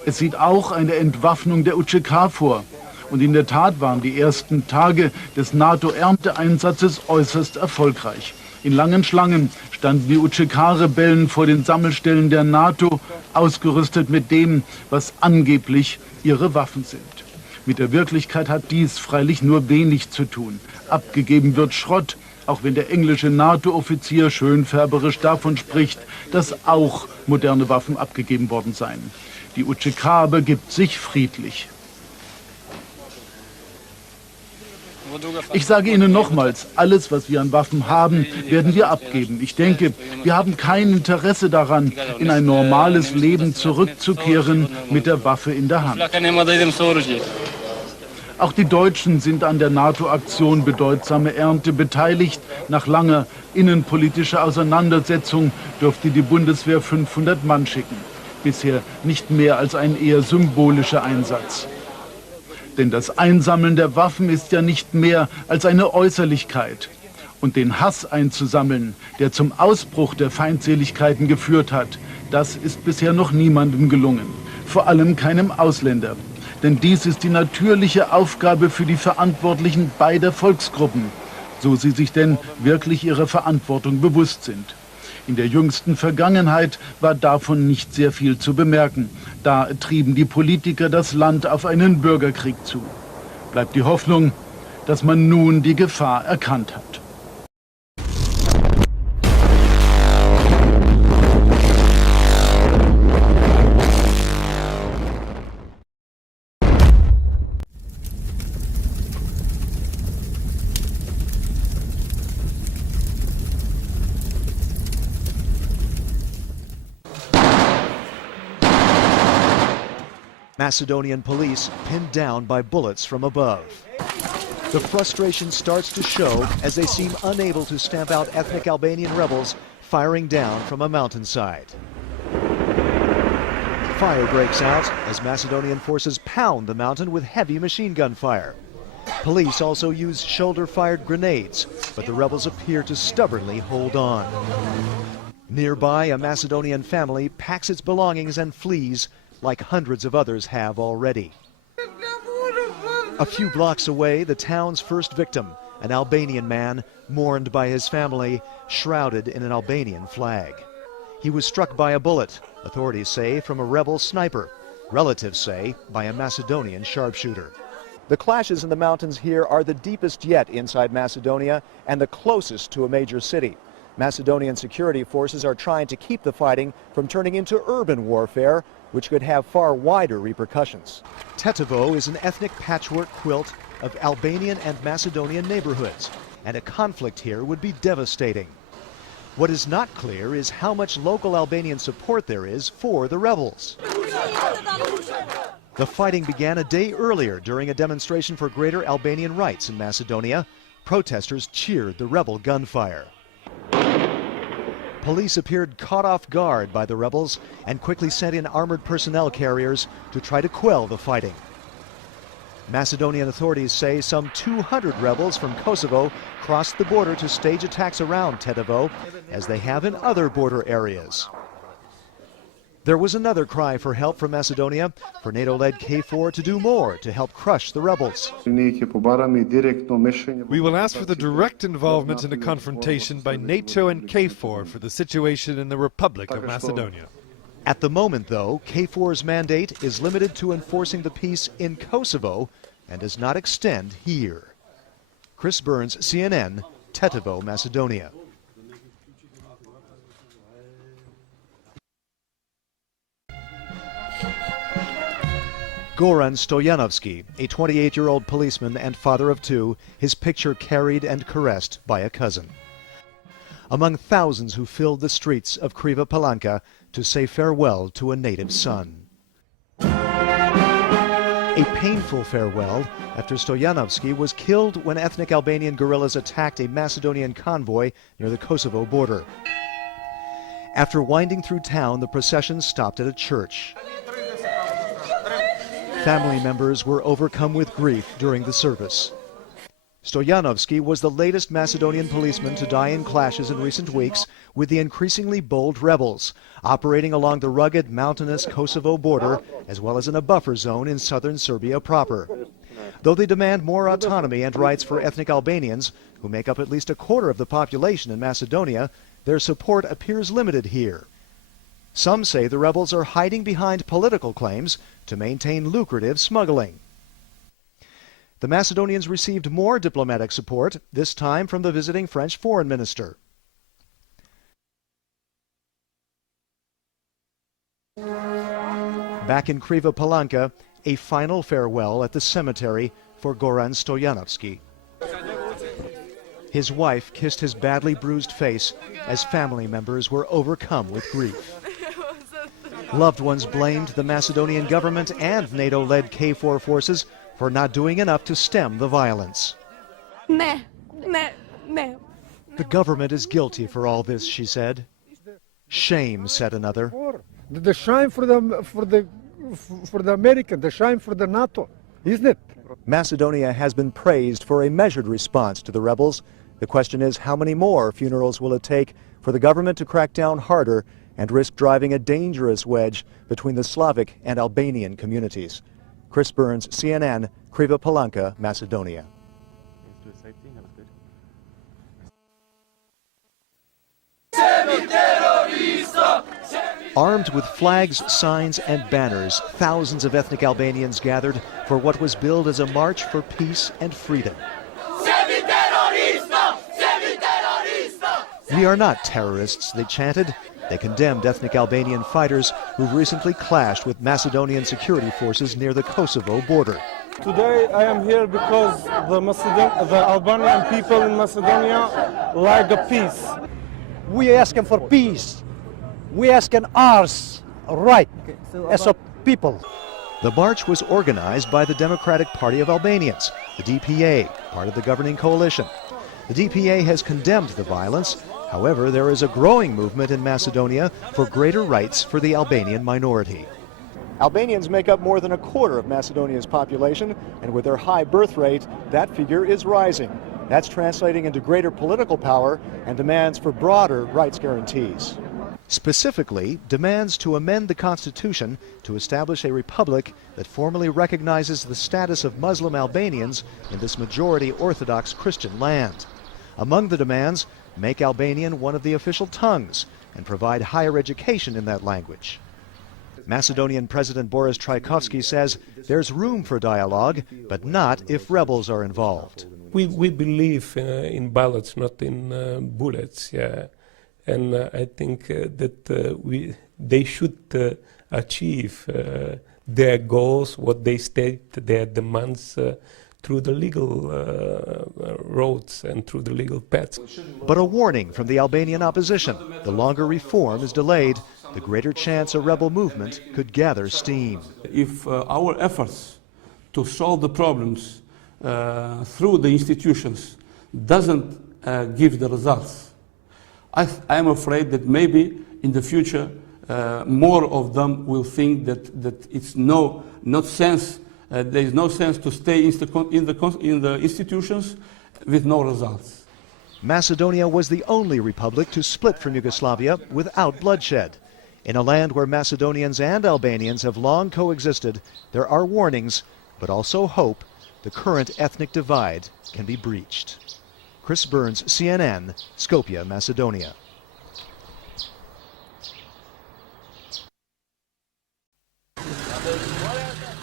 Es sieht auch eine Entwaffnung der UÇK vor. Und in der Tat waren die ersten Tage des NATO-Ernteeinsatzes äußerst erfolgreich. In langen Schlangen standen die UÇK-Rebellen vor den Sammelstellen der NATO, ausgerüstet mit dem, was angeblich ihre Waffen sind. Mit der Wirklichkeit hat dies freilich nur wenig zu tun. Abgegeben wird Schrott, auch wenn der englische NATO-Offizier schönfärberisch davon spricht, dass auch moderne Waffen abgegeben worden seien. Die UÇK aber gibt sich friedlich. Ich sage Ihnen nochmals, alles, was wir an Waffen haben, werden wir abgeben. Ich denke, wir haben kein Interesse daran, in ein normales Leben zurückzukehren mit der Waffe in der Hand. Auch die Deutschen sind an der NATO-Aktion Bedeutsame Ernte beteiligt. Nach langer innenpolitischer Auseinandersetzung durfte die Bundeswehr 500 Mann schicken. Bisher nicht mehr als ein eher symbolischer Einsatz. Denn das Einsammeln der Waffen ist ja nicht mehr als eine Äußerlichkeit. Und den Hass einzusammeln, der zum Ausbruch der Feindseligkeiten geführt hat, das ist bisher noch niemandem gelungen. Vor allem keinem Ausländer. Denn dies ist die natürliche Aufgabe für die Verantwortlichen beider Volksgruppen, so sie sich denn wirklich ihrer Verantwortung bewusst sind. In der jüngsten Vergangenheit war davon nicht sehr viel zu bemerken. Da trieben die Politiker das Land auf einen Bürgerkrieg zu. Bleibt die Hoffnung, dass man nun die Gefahr erkannt hat. Macedonian police pinned down by bullets from above. The frustration starts to show as they seem unable to stamp out ethnic Albanian rebels firing down from a mountainside. Fire breaks out as Macedonian forces pound the mountain with heavy machine gun fire. Police also use shoulder-fired grenades, but the rebels appear to stubbornly hold on. Nearby, a Macedonian family packs its belongings and flees, like hundreds of others have already. A few blocks away, the town's first victim, an Albanian man, mourned by his family, shrouded in an Albanian flag. He was struck by a bullet, authorities say from a rebel sniper. Relatives say by a Macedonian sharpshooter. The clashes in the mountains here are the deepest yet inside Macedonia and the closest to a major city. Macedonian security forces are trying to keep the fighting from turning into urban warfare, which could have far wider repercussions. Tetovo is an ethnic patchwork quilt of Albanian and Macedonian neighborhoods, and a conflict here would be devastating. What is not clear is how much local Albanian support there is for the rebels. The fighting began a day earlier during a demonstration for greater Albanian rights in Macedonia. Protesters cheered the rebel gunfire. Police appeared caught off guard by the rebels and quickly sent in armored personnel carriers to try to quell the fighting. Macedonian authorities say some 200 rebels from Kosovo crossed the border to stage attacks around Tetovo, as they have in other border areas. There was another cry for help from Macedonia, for NATO-led KFOR to do more to help crush the rebels. We will ask for the direct involvement in a confrontation by NATO and KFOR for the situation in the Republic of Macedonia. At the moment, though, KFOR's mandate is limited to enforcing the peace in Kosovo and does not extend here. Chris Burns, CNN, Tetovo, Macedonia. Goran Stoyanovsky, a 28-year-old policeman and father of two, his picture carried and caressed by a cousin. Among thousands who filled the streets of Kriva Palanka to say farewell to a native son. A painful farewell after Stoyanovsky was killed when ethnic Albanian guerrillas attacked a Macedonian convoy near the Kosovo border. After winding through town, the procession stopped at a church. Family members were overcome with grief during the service. Stoyanovski was the latest Macedonian policeman to die in clashes in recent weeks with the increasingly bold rebels, operating along the rugged, mountainous Kosovo border, as well as in a buffer zone in southern Serbia proper. Though they demand more autonomy and rights for ethnic Albanians, who make up at least a quarter of the population in Macedonia, their support appears limited here. Some say the rebels are hiding behind political claims to maintain lucrative smuggling. The Macedonians received more diplomatic support, this time from the visiting French foreign minister. Back in Kriva Palanka, a final farewell at the cemetery for Goran Stoyanovski. His wife kissed his badly bruised face as family members were overcome with grief. Loved ones blamed the Macedonian government and NATO-led KFOR forces for not doing enough to stem the violence. The government is guilty for all this, she said. Shame, said another. The shame for the American, the shame for the NATO, isn't it? Macedonia has been praised for a measured response to the rebels. The question is, how many more funerals will it take for the government to crack down harder and risk driving a dangerous wedge between the Slavic and Albanian communities? Chris Burns, CNN, Kriva Palanka, Macedonia. Armed with flags, signs, and banners, thousands of ethnic Albanians gathered for what was billed as a march for peace and freedom. We are not terrorists, they chanted. They condemned ethnic Albanian fighters who recently clashed with Macedonian security forces near the Kosovo border. Today I am here because the Albanian people in Macedonia like a peace. We are asking for peace. We are asking ours right as a people. The march was organized by the Democratic Party of Albanians, the DPA, part of the governing coalition. The DPA has condemned the violence. However, there is a growing movement in Macedonia for greater rights for the Albanian minority. Albanians make up more than a quarter of Macedonia's population, and with their high birth rate, that figure is rising. That's translating into greater political power and demands for broader rights guarantees. Specifically, demands to amend the Constitution to establish a republic that formally recognizes the status of Muslim Albanians in this majority Orthodox Christian land. Among the demands, make Albanian one of the official tongues and provide higher education in that language. Macedonian President Boris Trajkovski says there's room for dialogue, but not if rebels are involved. We believe in ballots, not in bullets. Yeah. And I think that they should achieve their goals, what they state, their demands, through the legal roads and through the legal paths. But a warning from the Albanian opposition: the longer reform is delayed, the greater chance a rebel movement could gather steam. If our efforts to solve the problems through the institutions doesn't give the results, I am afraid that maybe in the future more of them will think that it's there is no sense to stay in the institutions with no results. Macedonia was the only republic to split from Yugoslavia without bloodshed. In a land where Macedonians and Albanians have long coexisted, there are warnings, but also hope the current ethnic divide can be breached. Chris Burns, CNN, Skopje, Macedonia.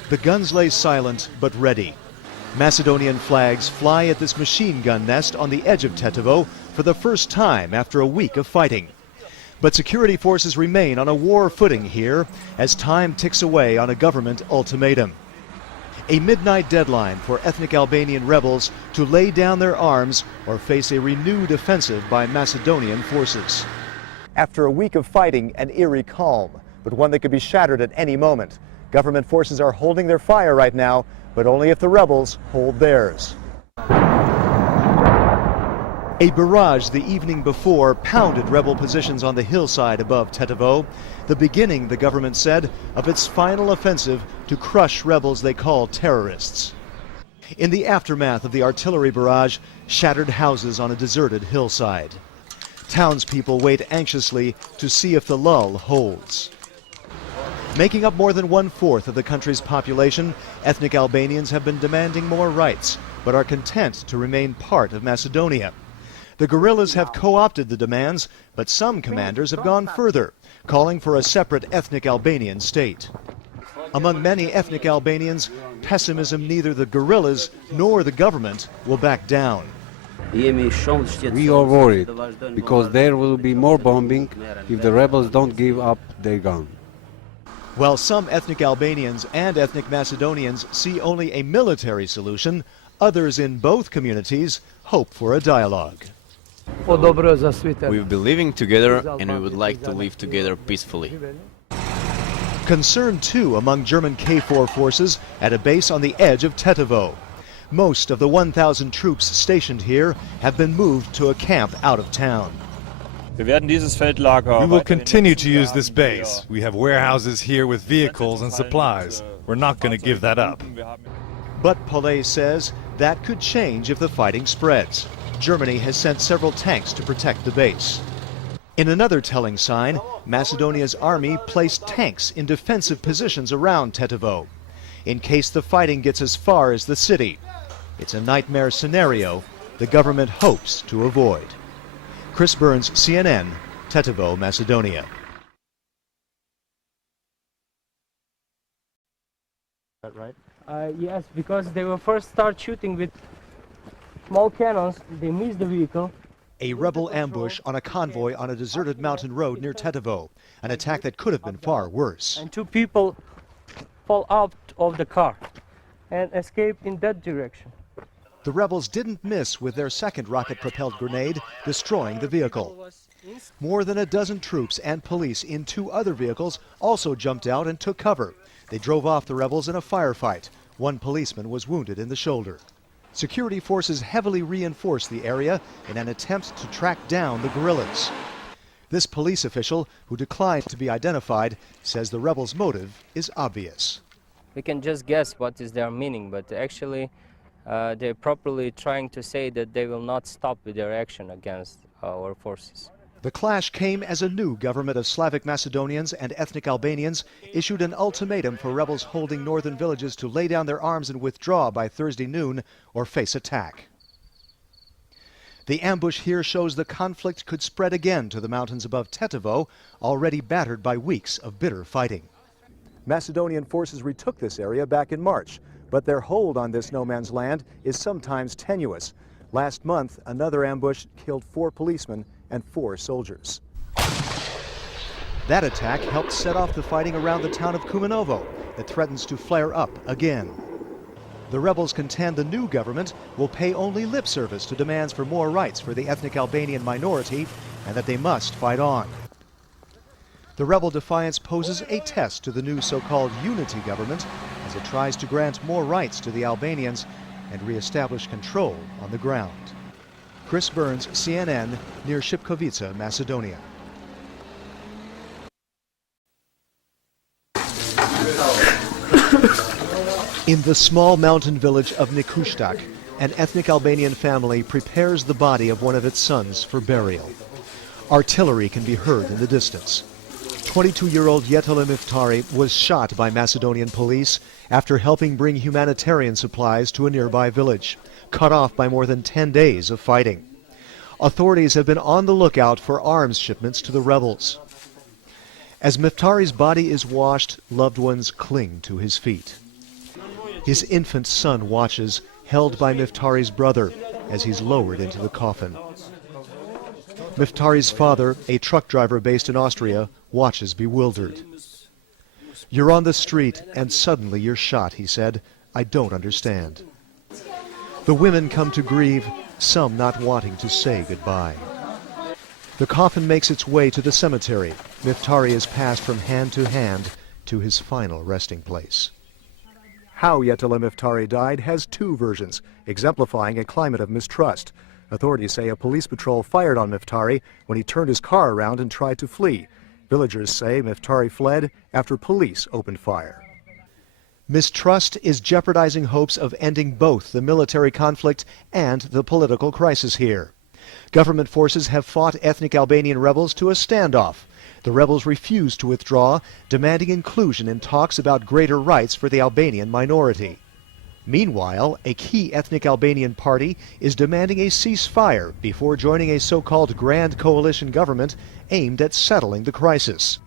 The guns lay silent but ready. Macedonian flags fly at this machine gun nest on the edge of Tetovo for the first time after a week of fighting. But security forces remain on a war footing here as time ticks away on a government ultimatum. A midnight deadline for ethnic Albanian rebels to lay down their arms or face a renewed offensive by Macedonian forces. After a week of fighting, an eerie calm, but one that could be shattered at any moment. Government forces are holding their fire right now, but only if the rebels hold theirs. A barrage the evening before pounded rebel positions on the hillside above Tetovo, the beginning, the government said, of its final offensive to crush rebels they call terrorists. In the aftermath of the artillery barrage, shattered houses on a deserted hillside. Townspeople wait anxiously to see if the lull holds. Making up more than 1/4 of the country's population, ethnic Albanians have been demanding more rights, but are content to remain part of Macedonia. The guerrillas have co-opted the demands, but some commanders have gone further, calling for a separate ethnic Albanian state. Among many ethnic Albanians, pessimism neither the guerrillas nor the government will back down. We are worried because there will be more bombing if the rebels don't give up their gun. While some ethnic Albanians and ethnic Macedonians see only a military solution, others in both communities hope for a dialogue. We've been living together and we would like to live together peacefully. Concern too among German KFOR forces at a base on the edge of Tetovo. Most of the 1,000 troops stationed here have been moved to a camp out of town. We will continue to use this base. We have warehouses here with vehicles and supplies. We're not going to give that up. But Pollet says that could change if the fighting spreads. Germany has sent several tanks to protect the base. In another telling sign, Macedonia's army placed tanks in defensive positions around Tetovo, in case the fighting gets as far as the city. It's a nightmare scenario the government hopes to avoid. Chris Burns, CNN, Tetovo, Macedonia. That right? Yes, because they will first start shooting with small cannons. They missed the vehicle. A rebel ambush on a convoy on a deserted mountain road near Tetovo, an attack that could have been far worse. And 2 people fall out of the car and escape in that direction. The rebels didn't miss with their second rocket-propelled grenade, destroying the vehicle. More than a dozen troops and police in 2 other vehicles also jumped out and took cover. They drove off the rebels in a firefight. 1 policeman was wounded in the shoulder. Security forces heavily reinforced the area in an attempt to track down the guerrillas. This police official, who declined to be identified, says the rebels' motive is obvious. We can just guess what is their meaning, but actually they're properly trying to say that they will not stop with their action against our forces. The clash came as a new government of Slavic Macedonians and ethnic Albanians issued an ultimatum for rebels holding northern villages to lay down their arms and withdraw by Thursday noon or face attack. The ambush here shows the conflict could spread again to the mountains above Tetovo, already battered by weeks of bitter fighting. Macedonian forces retook this area back in March, but their hold on this no man's land is sometimes tenuous. Last month, another ambush killed 4 policemen and 4 soldiers. That attack helped set off the fighting around the town of Kumanovo that threatens to flare up again. The rebels contend the new government will pay only lip service to demands for more rights for the ethnic Albanian minority and that they must fight on. The rebel defiance poses a test to the new so-called unity government as it tries to grant more rights to the Albanians and reestablish control on the ground. Chris Burns, CNN, near Shipkovica, Macedonia. In the small mountain village of Nikushtak, an ethnic Albanian family prepares the body of one of its sons for burial. Artillery can be heard in the distance. 22-year-old Jetele Miftari was shot by Macedonian police after helping bring humanitarian supplies to a nearby village, cut off by more than 10 days of fighting. Authorities have been on the lookout for arms shipments to the rebels. As Miftari's body is washed, loved ones cling to his feet. His infant son watches, held by Miftari's brother, as he's lowered into the coffin. Miftari's father, a truck driver based in Austria, watches bewildered. "You're on the street and suddenly you're shot," he said. "I don't understand." The women come to grieve, some not wanting to say goodbye. The coffin makes its way to the cemetery. Miftari is passed from hand to his final resting place. How Jetele Miftari died has 2 versions, exemplifying a climate of mistrust. Authorities say a police patrol fired on Miftari when he turned his car around and tried to flee. Villagers say Miftari fled after police opened fire. Mistrust is jeopardizing hopes of ending both the military conflict and the political crisis here. Government forces have fought ethnic Albanian rebels to a standoff. The rebels refuse to withdraw, demanding inclusion in talks about greater rights for the Albanian minority. Meanwhile, a key ethnic Albanian party is demanding a ceasefire before joining a so-called Grand Coalition government aimed at settling the crisis.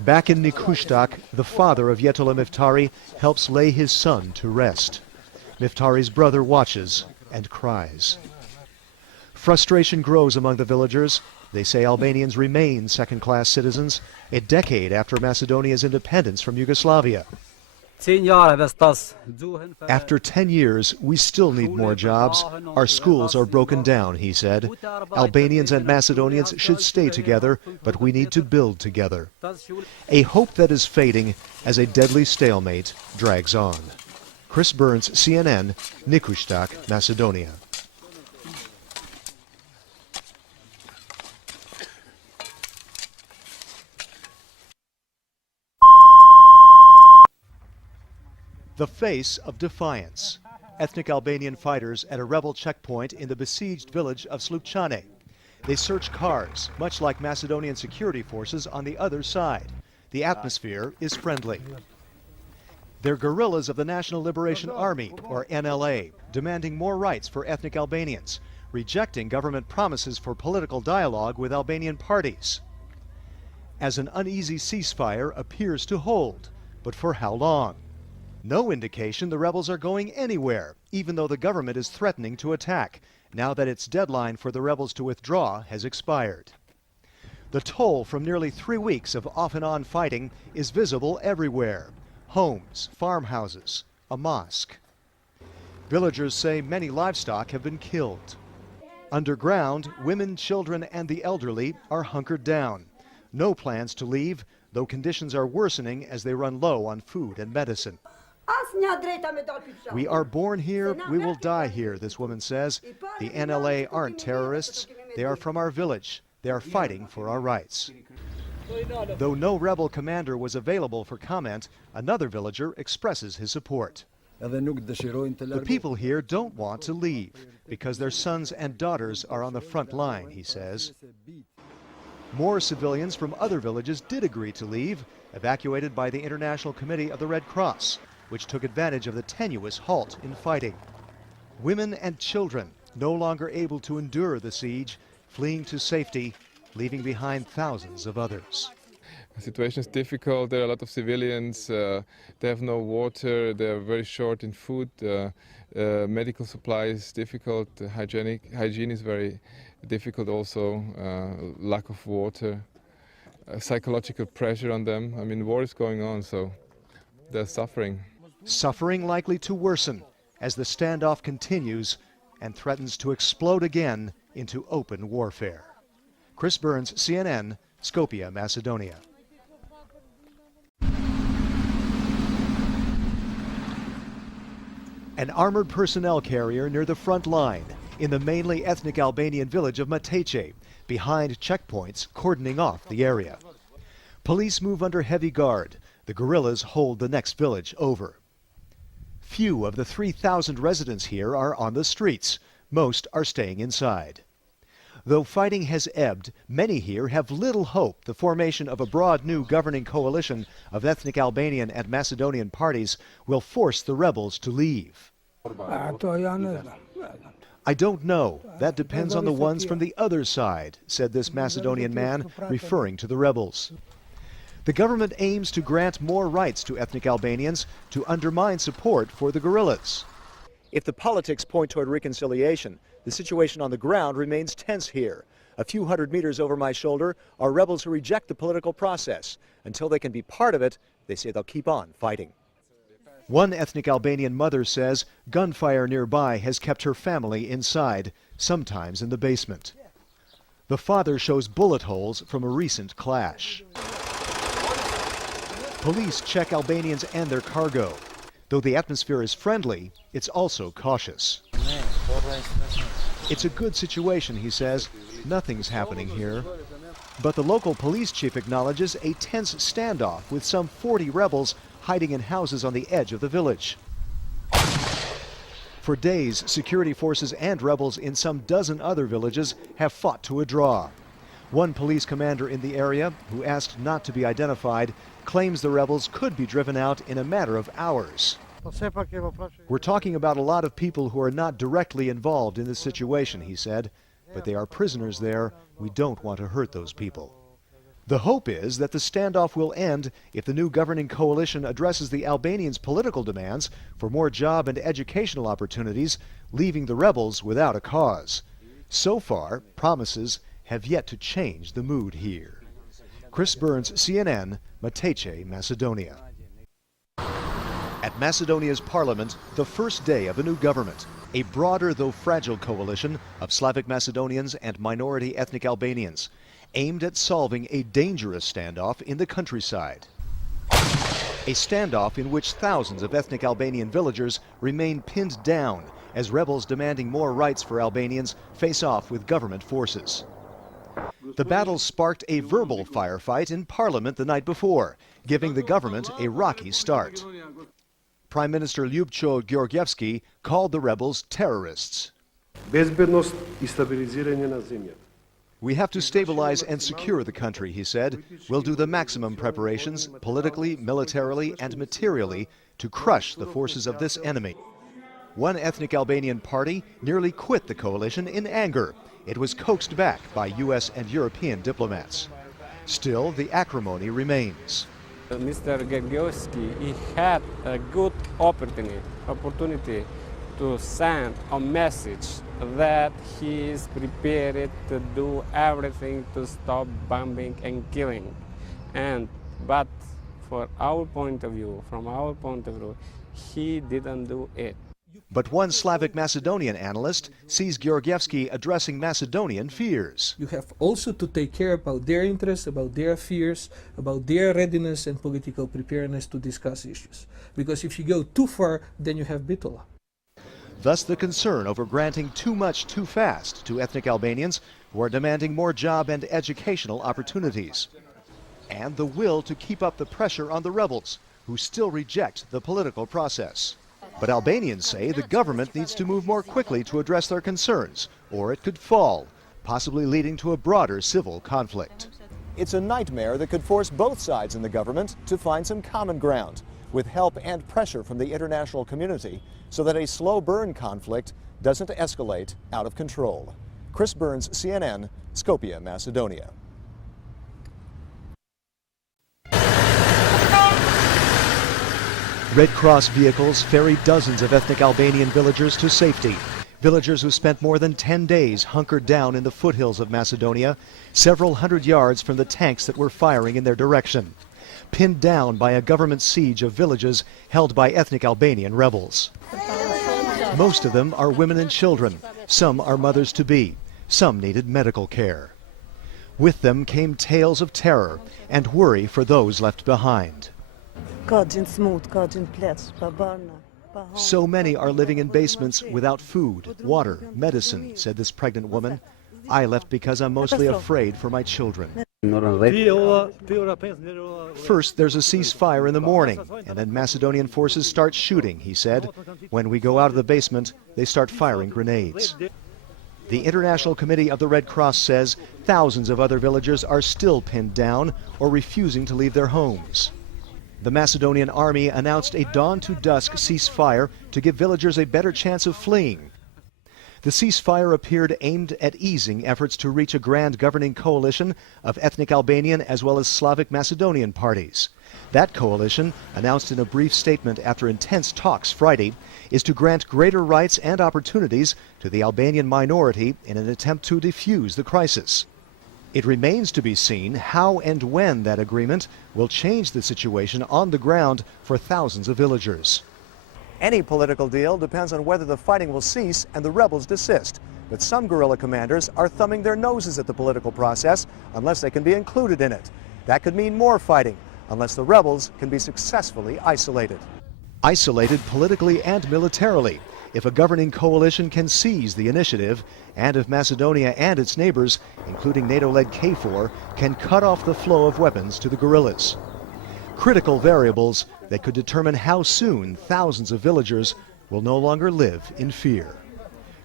Back in Nikushtak, the father of Yetola Miftari helps lay his son to rest. Miftari's brother watches and cries. Frustration grows among the villagers. They say Albanians remain second-class citizens a decade after Macedonia's independence from Yugoslavia. After 10 years, we still need more jobs. Our schools are broken down, he said. Albanians and Macedonians should stay together, but we need to build together. A hope that is fading as a deadly stalemate drags on. Chris Burns, CNN, Nikushtak, Macedonia. The face of defiance. Ethnic Albanian fighters at a rebel checkpoint in the besieged village of Slupçane. They search cars, much like Macedonian security forces on the other side. The atmosphere is friendly. They're guerrillas of the National Liberation Army, or NLA, demanding more rights for ethnic Albanians, rejecting government promises for political dialogue with Albanian parties. As an uneasy ceasefire appears to hold, but for how long? No indication the rebels are going anywhere, even though the government is threatening to attack, now that its deadline for the rebels to withdraw has expired. The toll from nearly 3 weeks of off-and-on fighting is visible everywhere. Homes, farmhouses, a mosque. Villagers say many livestock have been killed. Underground, women, children, and the elderly are hunkered down. No plans to leave, though conditions are worsening as they run low on food and medicine. We are born here, we will die here, this woman says. The NLA aren't terrorists. They are from our village. They are fighting for our rights. Though no rebel commander was available for comment, another villager expresses his support. The people here don't want to leave because their sons and daughters are on the front line, he says. More civilians from other villages did agree to leave, evacuated by the International Committee of the Red Cross, which took advantage of the tenuous halt in fighting. Women and children, no longer able to endure the siege, fleeing to safety, leaving behind thousands of others. The situation is difficult. There are a lot of civilians. They have no water. They are very short in food. Medical supply is difficult. Hygiene is very difficult also. Lack of water. Psychological pressure on them. I mean, war is going on, so they're suffering. Suffering likely to worsen as the standoff continues and threatens to explode again into open warfare. Chris Burns, CNN, Skopje, Macedonia. An armored personnel carrier near the front line in the mainly ethnic Albanian village of Matece, behind checkpoints cordoning off the area. Police move under heavy guard. The guerrillas hold the next village over. Few of the 3,000 residents here are on the streets. Most are staying inside. Though fighting has ebbed, many here have little hope the formation of a broad new governing coalition of ethnic Albanian and Macedonian parties will force the rebels to leave. I don't know. That depends on the ones from the other side, said this Macedonian man, referring to the rebels. The government aims to grant more rights to ethnic Albanians to undermine support for the guerrillas. If the politics point toward reconciliation, the situation on the ground remains tense here. A few hundred meters over my shoulder are rebels who reject the political process. Until they can be part of it, they say they'll keep on fighting. One ethnic Albanian mother says gunfire nearby has kept her family inside, sometimes in the basement. The father shows bullet holes from a recent clash. Police check Albanians and their cargo. Though the atmosphere is friendly, it's also cautious. It's a good situation, he says. Nothing's happening here. But the local police chief acknowledges a tense standoff with some 40 rebels hiding in houses on the edge of the village. For days, security forces and rebels in some dozen other villages have fought to a draw. One police commander in the area, who asked not to be identified, claims the rebels could be driven out in a matter of hours. We're talking about a lot of people who are not directly involved in this situation, he said, but they are prisoners there. We don't want to hurt those people. The hope is that the standoff will end if the new governing coalition addresses the Albanians' political demands for more job and educational opportunities, leaving the rebels without a cause. So far, promises have yet to change the mood here. Chris Burns, CNN, Mateche, Macedonia. At Macedonia's parliament, the first day of a new government, a broader though fragile coalition of Slavic Macedonians and minority ethnic Albanians, aimed at solving a dangerous standoff in the countryside. A standoff in which thousands of ethnic Albanian villagers remain pinned down as rebels demanding more rights for Albanians face off with government forces. The battle sparked a verbal firefight in parliament the night before, giving the government a rocky start. Prime Minister Ljupčo Georgievski called the rebels terrorists. We have to stabilize and secure the country, he said. We'll do the maximum preparations, politically, militarily, and materially, to crush the forces of this enemy. One ethnic Albanian party nearly quit the coalition in anger. It was coaxed back by U.S. and European diplomats. Still, the acrimony remains. Mr. Georgievski, he had a good opportunity to send a message that he is prepared to do everything to stop bombing and killing. But from our point of view, he didn't do it. But one Slavic Macedonian analyst sees Georgievski addressing Macedonian fears. You have also to take care about their interests, about their fears, about their readiness and political preparedness to discuss issues. Because if you go too far, then you have Bitola. Thus the concern over granting too much too fast to ethnic Albanians who are demanding more job and educational opportunities. And the will to keep up the pressure on the rebels, who still reject the political process. But Albanians say the government needs to move more quickly to address their concerns, or it could fall, possibly leading to a broader civil conflict. It's a nightmare that could force both sides in the government to find some common ground, with help and pressure from the international community, so that a slow burn conflict doesn't escalate out of control. Chris Burns, CNN, Skopje, Macedonia. Red Cross vehicles ferry dozens of ethnic Albanian villagers to safety. Villagers who spent more than 10 days hunkered down in the foothills of Macedonia, several hundred yards from the tanks that were firing in their direction, pinned down by a government siege of villages held by ethnic Albanian rebels. Most of them are women and children. Some are mothers-to-be. Some needed medical care. With them came tales of terror and worry for those left behind. So many are living in basements without food, water, medicine, said this pregnant woman. I left because I'm mostly afraid for my children. First, there's a ceasefire in the morning, and then Macedonian forces start shooting, he said. When we go out of the basement, they start firing grenades. The International Committee of the Red Cross says thousands of other villagers are still pinned down or refusing to leave their homes. The Macedonian army announced a dawn-to-dusk ceasefire to give villagers a better chance of fleeing. The ceasefire appeared aimed at easing efforts to reach a grand governing coalition of ethnic Albanian as well as Slavic Macedonian parties. That coalition, announced in a brief statement after intense talks Friday, is to grant greater rights and opportunities to the Albanian minority in an attempt to defuse the crisis. It remains to be seen how and when that agreement will change the situation on the ground for thousands of villagers. Any political deal depends on whether the fighting will cease and the rebels desist. But some guerrilla commanders are thumbing their noses at the political process unless they can be included in it. That could mean more fighting unless the rebels can be successfully isolated. Isolated politically and militarily, if a governing coalition can seize the initiative, and if Macedonia and its neighbors, including NATO-led KFOR, can cut off the flow of weapons to the guerrillas. Critical variables that could determine how soon thousands of villagers will no longer live in fear.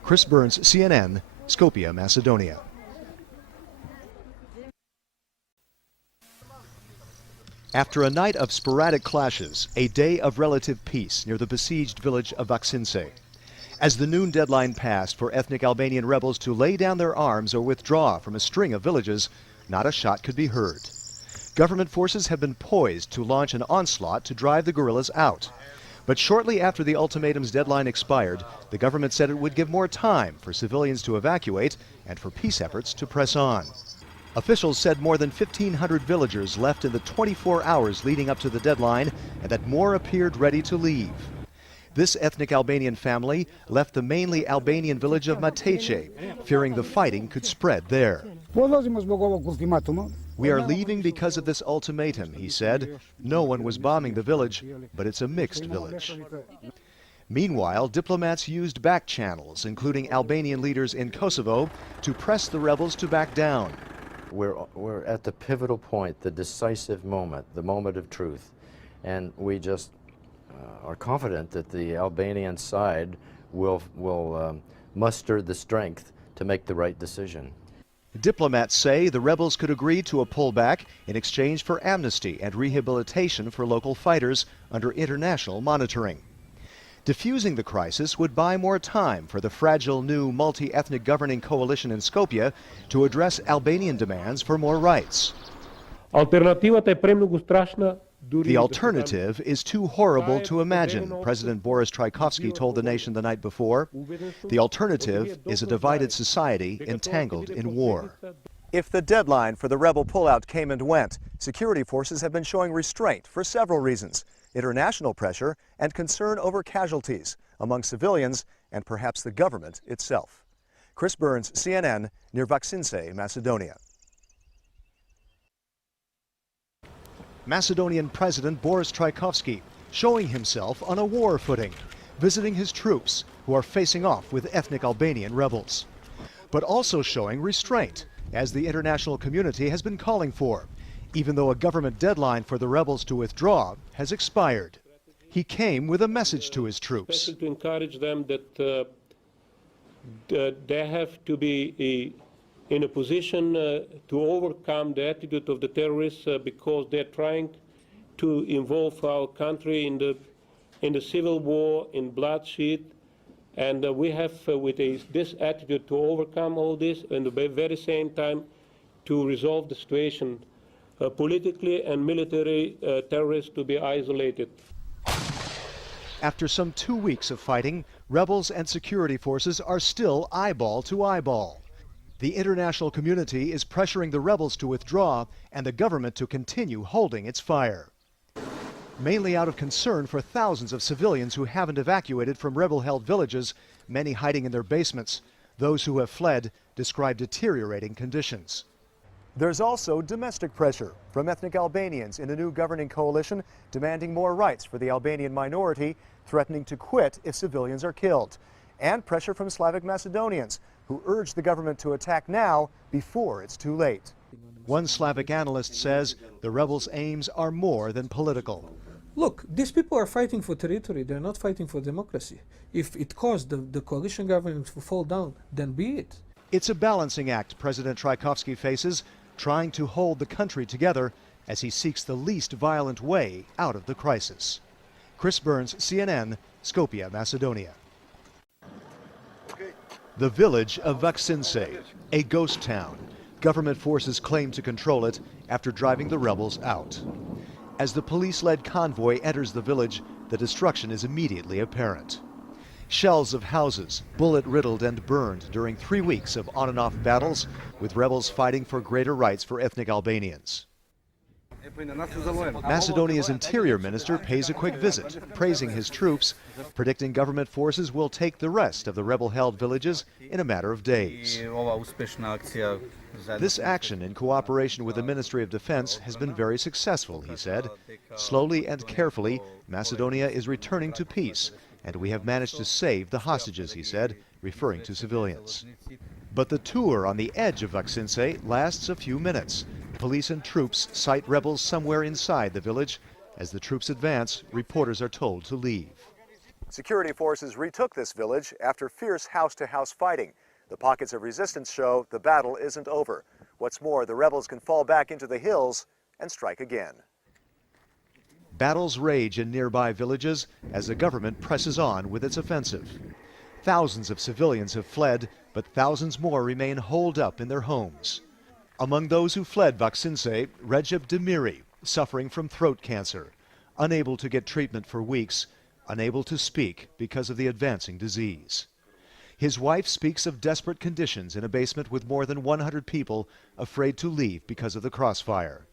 Chris Burns, CNN, Skopje, Macedonia. After a night of sporadic clashes, a day of relative peace near the besieged village of Vaksinse. As the noon deadline passed for ethnic Albanian rebels to lay down their arms or withdraw from a string of villages, not a shot could be heard. Government forces have been poised to launch an onslaught to drive the guerrillas out. But shortly after the ultimatum's deadline expired, the government said it would give more time for civilians to evacuate and for peace efforts to press on. Officials said more than 1,500 villagers left in the 24 hours leading up to the deadline and that more appeared ready to leave. This ethnic Albanian family left the mainly Albanian village of Matece, fearing the fighting could spread there. We are leaving because of this ultimatum, he said. No one was bombing the village, but it's a mixed village. Meanwhile, diplomats used back channels, including Albanian leaders in Kosovo, to press the rebels to back down. We're at the pivotal point, the decisive moment, the moment of truth, and we just are confident that the Albanian side will muster the strength to make the right decision. Diplomats say the rebels could agree to a pullback in exchange for amnesty and rehabilitation for local fighters under international monitoring. Diffusing the crisis would buy more time for the fragile new multi-ethnic governing coalition in Skopje to address Albanian demands for more rights. The alternative is too horrible to imagine, President Boris Tchaikovsky told the nation the night before. The alternative is a divided society entangled in war. If the deadline for the rebel pullout came and went, security forces have been showing restraint for several reasons: international pressure and concern over casualties among civilians and perhaps the government itself. Chris Burns, CNN, near Vaksinse, Macedonia. Macedonian President Boris Tchaikovsky showing himself on a war footing, visiting his troops who are facing off with ethnic Albanian rebels, but also showing restraint, as the international community has been calling for, even though a government deadline for the rebels to withdraw has expired. He came with a message to his troops. To encourage them that they have to be in a position to overcome the attitude of the terrorists because they're trying to involve our country in the civil war, in bloodshed, and we have with this attitude to overcome all this, and at the very same time to resolve the situation politically and military terrorists to be isolated. After some 2 weeks of fighting, rebels and security forces are still eyeball to eyeball. The international community is pressuring the rebels to withdraw and the government to continue holding its fire. Mainly out of concern for thousands of civilians who haven't evacuated from rebel-held villages, many hiding in their basements. Those who have fled describe deteriorating conditions. There's also domestic pressure from ethnic Albanians in a new governing coalition demanding more rights for the Albanian minority, threatening to quit if civilians are killed. And pressure from Slavic Macedonians who urge the government to attack now before it's too late. One Slavic analyst says the rebels' aims are more than political. Look, these people are fighting for territory, they're not fighting for democracy. If it caused the coalition government to fall down, then be it. It's a balancing act President Tchaikovsky faces, trying to hold the country together as he seeks the least violent way out of the crisis. Chris Burns, CNN, Skopje, Macedonia. The village of Vaksinse, a ghost town. Government forces claim to control it after driving the rebels out. As the police-led convoy enters the village, the destruction is immediately apparent. Shells of houses, bullet-riddled and burned during 3 weeks of on-and-off battles, with rebels fighting for greater rights for ethnic Albanians. Macedonia's interior minister pays a quick visit, praising his troops, predicting government forces will take the rest of the rebel-held villages in a matter of days. This action, in cooperation with the Ministry of Defense, has been very successful, he said. Slowly and carefully, Macedonia is returning to peace, and we have managed to save the hostages, he said, referring to civilians. But the tour on the edge of Vaksinse lasts a few minutes. Police and troops sight rebels somewhere inside the village. As the troops advance, reporters are told to leave. Security forces retook this village after fierce house-to-house fighting. The pockets of resistance show the battle isn't over. What's more, the rebels can fall back into the hills and strike again. Battles rage in nearby villages as the government presses on with its offensive. Thousands of civilians have fled, but thousands more remain holed up in their homes. Among those who fled Vaksinse, Recep Demiri, suffering from throat cancer, unable to get treatment for weeks, unable to speak because of the advancing disease. His wife speaks of desperate conditions in a basement with more than 100 people afraid to leave because of the crossfire.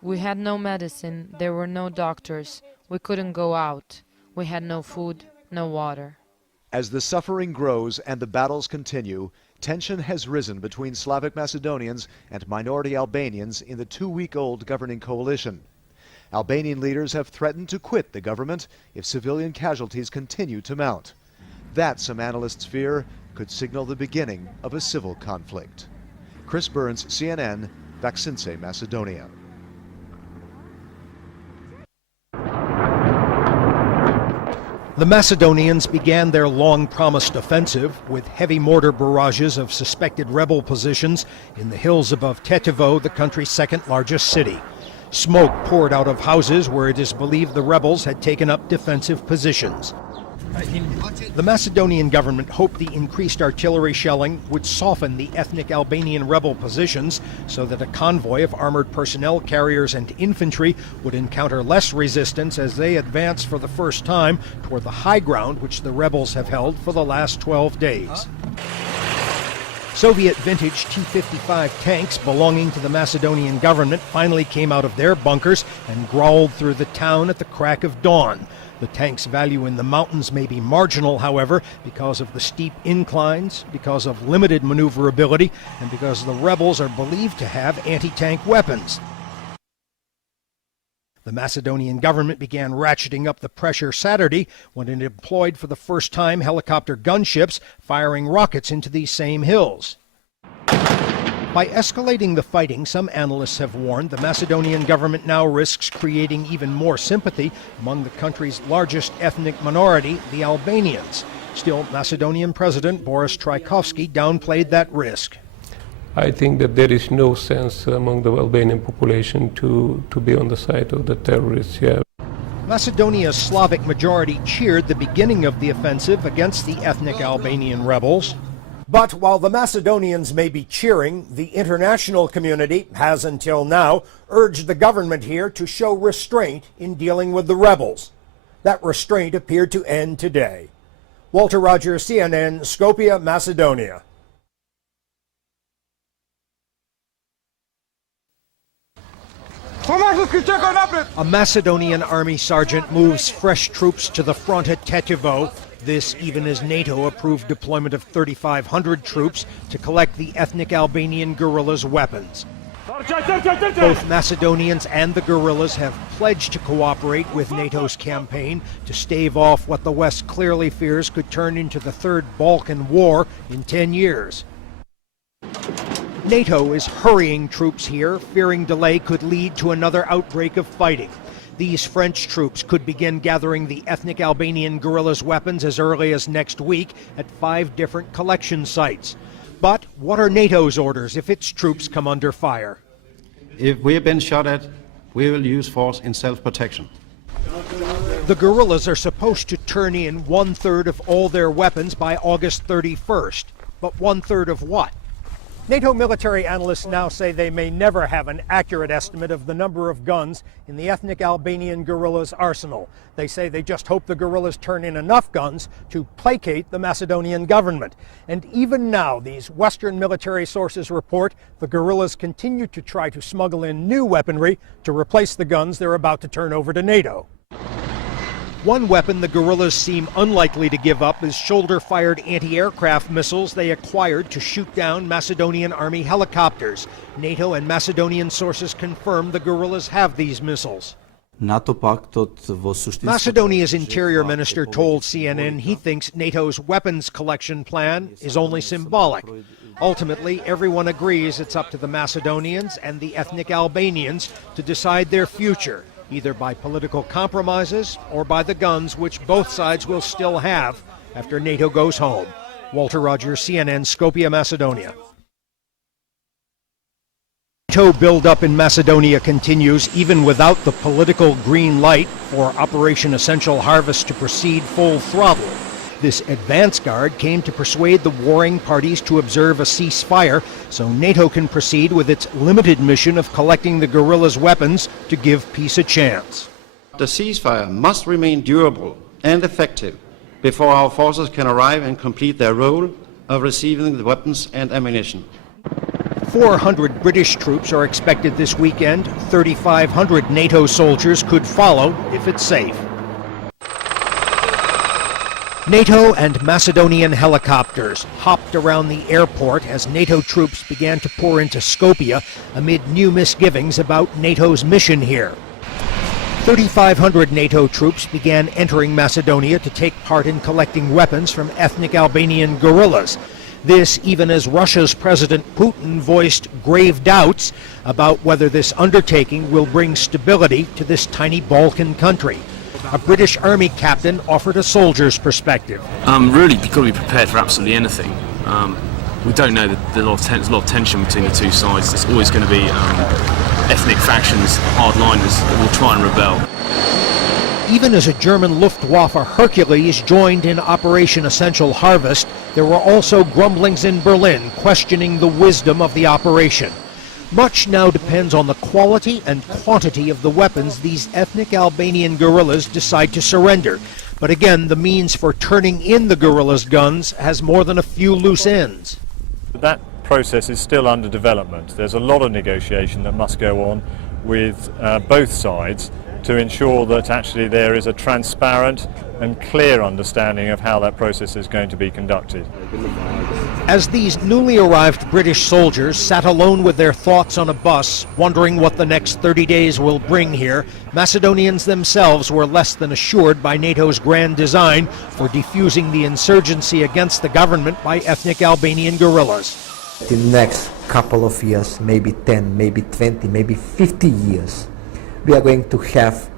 We had no medicine, there were no doctors, we couldn't go out, we had no food, no water. As the suffering grows and the battles continue, tension has risen between Slavic Macedonians and minority Albanians in the 2-week-old governing coalition. Albanian leaders have threatened to quit the government if civilian casualties continue to mount. That, some analysts fear, could signal the beginning of a civil conflict. Chris Burns, CNN, Vaksinse, Macedonia. The Macedonians began their long-promised offensive with heavy mortar barrages of suspected rebel positions in the hills above Tetovo, the country's second-largest city. Smoke poured out of houses where it is believed the rebels had taken up defensive positions. The Macedonian government hoped the increased artillery shelling would soften the ethnic Albanian rebel positions so that a convoy of armored personnel carriers and infantry would encounter less resistance as they advance for the first time toward the high ground which the rebels have held for the last 12 days. Soviet vintage T-55 tanks belonging to the Macedonian government finally came out of their bunkers and growled through the town at the crack of dawn. The tank's value in the mountains may be marginal, however, because of the steep inclines, because of limited maneuverability, and because the rebels are believed to have anti-tank weapons. The Macedonian government began ratcheting up the pressure Saturday when it employed for the first time helicopter gunships firing rockets into these same hills. By escalating the fighting, some analysts have warned the Macedonian government now risks creating even more sympathy among the country's largest ethnic minority, the Albanians. Still, Macedonian President Boris Trajkovski downplayed that risk. I think that there is no sense among the Albanian population to be on the side of the terrorists. Yeah. Macedonia's Slavic majority cheered the beginning of the offensive against the ethnic Albanian rebels. But while the Macedonians may be cheering, the international community has until now urged the government here to show restraint in dealing with the rebels. That restraint appeared to end today. Walter Rogers, CNN, Skopje, Macedonia. A Macedonian army sergeant moves fresh troops to the front at Tetovo. This even as NATO approved deployment of 3,500 troops to collect the ethnic Albanian guerrillas' weapons. Both Macedonians and the guerrillas have pledged to cooperate with NATO's campaign to stave off what the West clearly fears could turn into the Third Balkan War in 10 years. NATO is hurrying troops here, fearing delay could lead to another outbreak of fighting. These French troops could begin gathering the ethnic Albanian guerrillas' weapons as early as next week at 5 different collection sites. But what are NATO's orders if its troops come under fire? If we have been shot at, we will use force in self-protection. The guerrillas are supposed to turn in 1/3 of all their weapons by August 31st. But 1/3 of what? NATO military analysts now say they may never have an accurate estimate of the number of guns in the ethnic Albanian guerrillas' arsenal. They say they just hope the guerrillas turn in enough guns to placate the Macedonian government. And even now, these Western military sources report the guerrillas continue to try to smuggle in new weaponry to replace the guns they're about to turn over to NATO. One weapon the guerrillas seem unlikely to give up is shoulder-fired anti-aircraft missiles they acquired to shoot down Macedonian army helicopters. NATO and Macedonian sources confirm the guerrillas have these missiles. Macedonia's interior minister told CNN he thinks NATO's weapons collection plan is only symbolic. Ultimately, everyone agrees it's up to the Macedonians and the ethnic Albanians to decide their future, either by political compromises or by the guns which both sides will still have after NATO goes home. Walter Rogers, CNN, Skopje, Macedonia. NATO buildup in Macedonia continues even without the political green light for Operation Essential Harvest to proceed full throttle. This advance guard came to persuade the warring parties to observe a ceasefire so NATO can proceed with its limited mission of collecting the guerrillas' weapons to give peace a chance. The ceasefire must remain durable and effective before our forces can arrive and complete their role of receiving the weapons and ammunition. 400 British troops are expected this weekend. 3,500 NATO soldiers could follow if it's safe. NATO and Macedonian helicopters hopped around the airport as NATO troops began to pour into Skopje amid new misgivings about NATO's mission here. 3,500 NATO troops began entering Macedonia to take part in collecting weapons from ethnic Albanian guerrillas. This even as Russia's President Putin voiced grave doubts about whether this undertaking will bring stability to this tiny Balkan country. A British Army captain offered a soldier's perspective. Really, you've got to be prepared for absolutely anything. We don't know that there's a lot of tension between the two sides. There's always going to be ethnic factions, hardliners that will try and rebel. Even as a German Luftwaffe Hercules joined in Operation Essential Harvest, there were also grumblings in Berlin questioning the wisdom of the operation. Much now depends on the quality and quantity of the weapons these ethnic Albanian guerrillas decide to surrender. But again, the means for turning in the guerrillas' guns has more than a few loose ends. That process is still under development. There's a lot of negotiation that must go on with both sides to ensure that actually there is a transparent and clear understanding of how that process is going to be conducted. As these newly arrived British soldiers sat alone with their thoughts on a bus, wondering what the next 30 days will bring here, Macedonians themselves were less than assured by NATO's grand design for defusing the insurgency against the government by ethnic Albanian guerrillas. In the next couple of years, maybe 10, maybe 20, maybe 50 years, we are going to have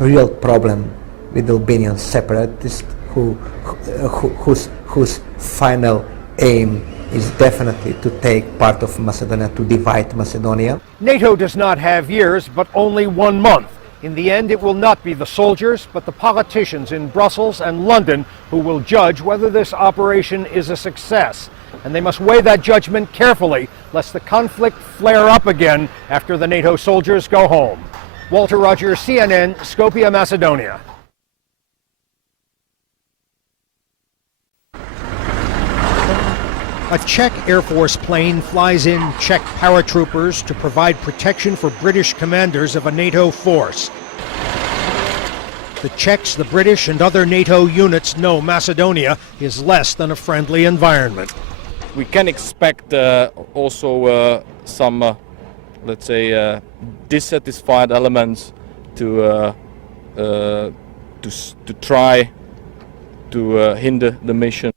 a real problem with Albanian separatists whose final aim is definitely to take part of Macedonia, to divide Macedonia. NATO does not have years, but only 1 month. In the end, it will not be the soldiers, but the politicians in Brussels and London who will judge whether this operation is a success. And they must weigh that judgment carefully, lest the conflict flare up again after the NATO soldiers go home. Walter Rogers, CNN, Skopje, Macedonia. A Czech Air Force plane flies in Czech paratroopers to provide protection for British commanders of a NATO force. The Czechs, the British, and other NATO units know Macedonia is less than a friendly environment. We can expect also some, let's say, dissatisfied elements to try to hinder the mission.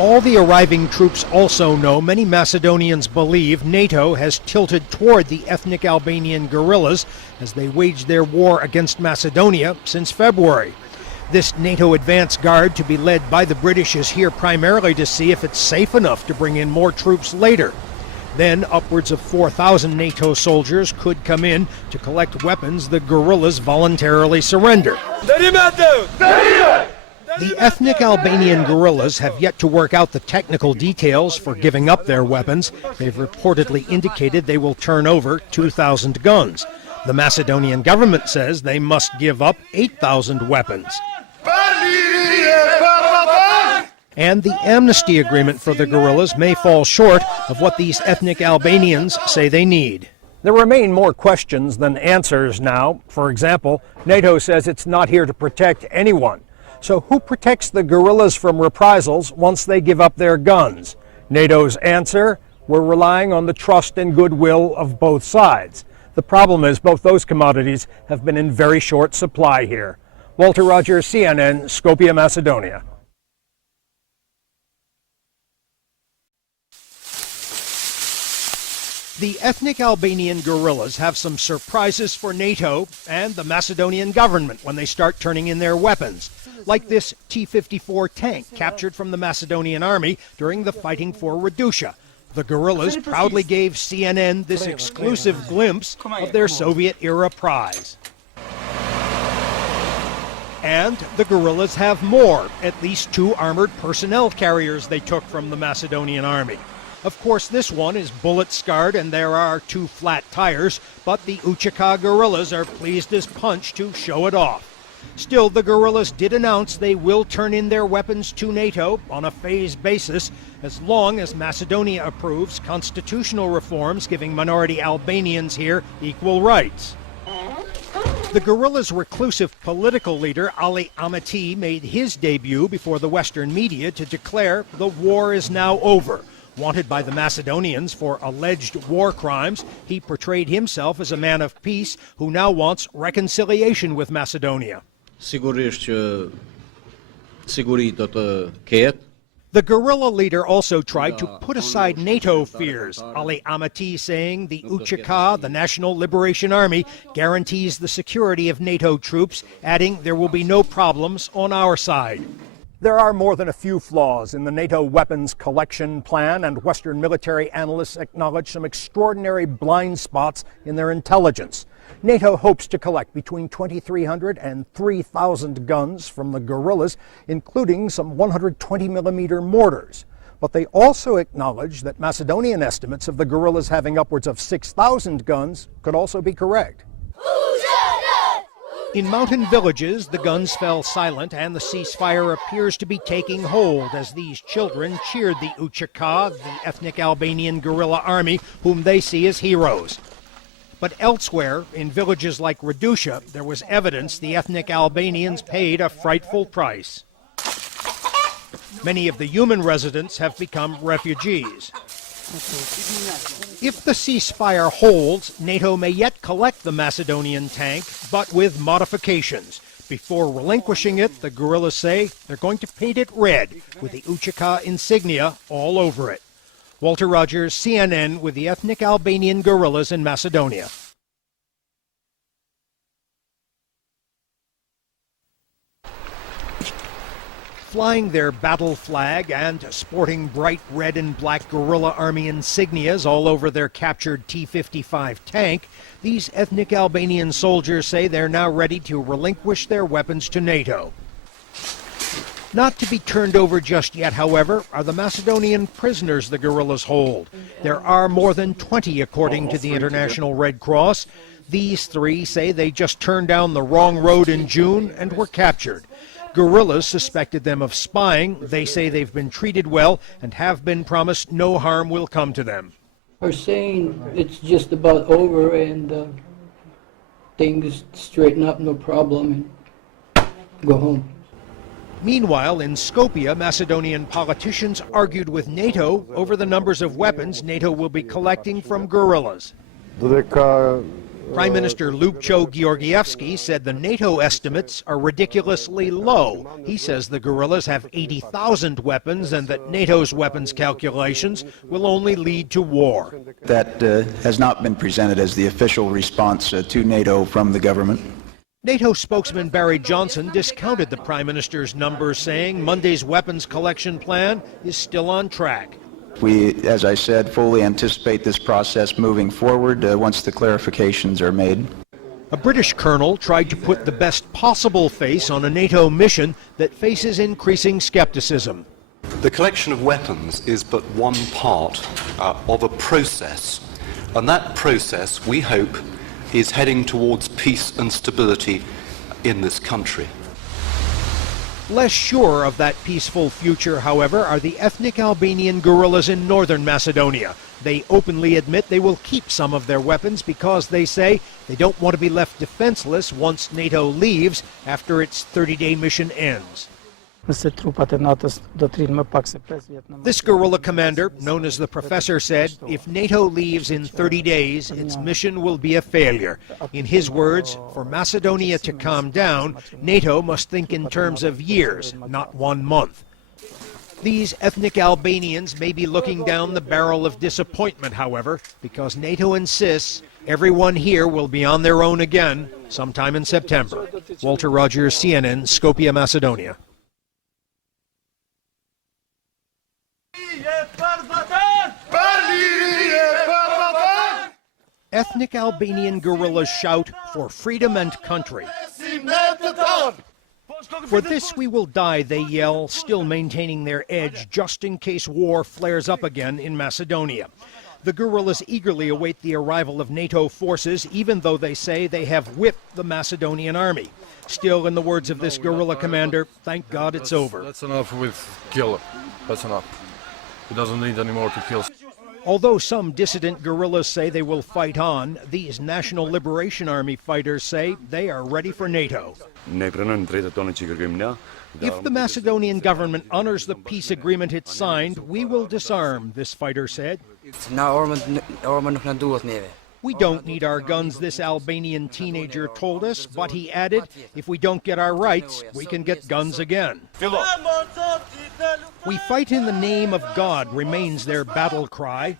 All the arriving troops also know many Macedonians believe NATO has tilted toward the ethnic Albanian guerrillas as they waged their war against Macedonia since February. This NATO advance guard, to be led by the British, is here primarily to see if it's safe enough to bring in more troops later. Then upwards of 4,000 NATO soldiers could come in to collect weapons the guerrillas voluntarily surrender. The ethnic Albanian guerrillas have yet to work out the technical details for giving up their weapons. They've reportedly indicated they will turn over 2,000 guns. The Macedonian government says they must give up 8,000 weapons. And the amnesty agreement for the guerrillas may fall short of what these ethnic Albanians say they need. There remain more questions than answers now. For example, NATO says it's not here to protect anyone. So who protects the guerrillas from reprisals once they give up their guns? NATO's answer: we're relying on the trust and goodwill of both sides. The problem is both those commodities have been in very short supply here. Walter Rogers, CNN, Skopje, Macedonia. The ethnic Albanian guerrillas have some surprises for NATO and the Macedonian government when they start turning in their weapons, like this T-54 tank captured from the Macedonian army during the fighting for Raduša. The guerrillas proudly gave CNN this exclusive glimpse of their Soviet-era prize. And the guerrillas have more, at least 2 armored personnel carriers they took from the Macedonian army. Of course, this one is bullet-scarred and there are 2 flat tires, but the UÇK guerrillas are pleased as punch to show it off. Still, the guerrillas did announce they will turn in their weapons to NATO on a phased basis as long as Macedonia approves constitutional reforms giving minority Albanians here equal rights. The guerrillas' reclusive political leader, Ali Ahmeti, made his debut before the Western media to declare the war is now over. Wanted by the Macedonians for alleged war crimes, he portrayed himself as a man of peace who now wants reconciliation with Macedonia. The guerrilla leader also tried to put aside NATO fears, Ali Ahmeti saying the UÇK, the National Liberation Army, guarantees the security of NATO troops, adding there will be no problems on our side. There are more than a few flaws in the NATO weapons collection plan, and Western military analysts acknowledge some extraordinary blind spots in their intelligence. NATO hopes to collect between 2,300 and 3,000 guns from the guerrillas, including some 120mm mortars. But they also acknowledge that Macedonian estimates of the guerrillas having upwards of 6,000 guns could also be correct. In mountain villages, the guns fell silent and the ceasefire appears to be taking hold as these children cheered the UÇK, the ethnic Albanian guerrilla army, whom they see as heroes. But elsewhere, in villages like Raduša, there was evidence the ethnic Albanians paid a frightful price. Many of the human residents have become refugees. If the ceasefire holds, NATO may yet collect the Macedonian tank, but with modifications. Before relinquishing it, the guerrillas say they're going to paint it red with the UÇK insignia all over it. Walter Rogers, CNN, with the ethnic Albanian guerrillas in Macedonia. Flying their battle flag and sporting bright red and black guerrilla army insignias all over their captured T-55 tank, these ethnic Albanian soldiers say they're now ready to relinquish their weapons to NATO. Not to be turned over just yet, however, are the Macedonian prisoners the guerrillas hold. There are more than 20 according to the International Red Cross. These 3 say they just turned down the wrong road in June and were captured. Guerrillas suspected them of spying. They say they've been treated well and have been promised no harm will come to them. Are saying it's just about over and things straighten up, no problem, and go home. Meanwhile, in Skopje, Macedonian politicians argued with NATO over the numbers of weapons NATO will be collecting from guerrillas. Prime Minister Lupcho Georgievski said the NATO estimates are ridiculously low. He says the guerrillas have 80,000 weapons and that NATO's weapons calculations will only lead to war. That has not been presented as the official response to NATO from the government. NATO spokesman Barry Johnson discounted the Prime Minister's numbers, saying Monday's weapons collection plan is still on track. We, as I said, fully anticipate this process moving forward once the clarifications are made. A British colonel tried to put the best possible face on a NATO mission that faces increasing skepticism. The collection of weapons is but one part of a process, and that process, we hope, is heading towards peace and stability in this country. Less sure of that peaceful future, however, are the ethnic Albanian guerrillas in northern Macedonia. They openly admit they will keep some of their weapons because they say they don't want to be left defenseless once NATO leaves after its 30-day mission ends. This guerrilla commander, known as the Professor, said if NATO leaves in 30 days, its mission will be a failure. In his words, for Macedonia to calm down, NATO must think in terms of years, not 1 month. These ethnic Albanians may be looking down the barrel of disappointment, however, because NATO insists everyone here will be on their own again sometime in September. Walter Rogers, CNN, Skopje, Macedonia. Ethnic Albanian guerrillas shout for freedom and country. For this we will die, they yell, still maintaining their edge just in case war flares up again in Macedonia. The guerrillas eagerly await the arrival of NATO forces, even though they say they have whipped the Macedonian army. Still, in the words of this guerrilla commander, thank God it's over. That's enough with kill. That's enough. He doesn't need any more to kill. Although some dissident guerrillas say they will fight on, these National Liberation Army fighters say they are ready for NATO. If the Macedonian government honors the peace agreement it signed, we will disarm, this fighter said. We don't need our guns, this Albanian teenager told us, but he added, if we don't get our rights, we can get guns again. We fight in the name of God remains their battle cry,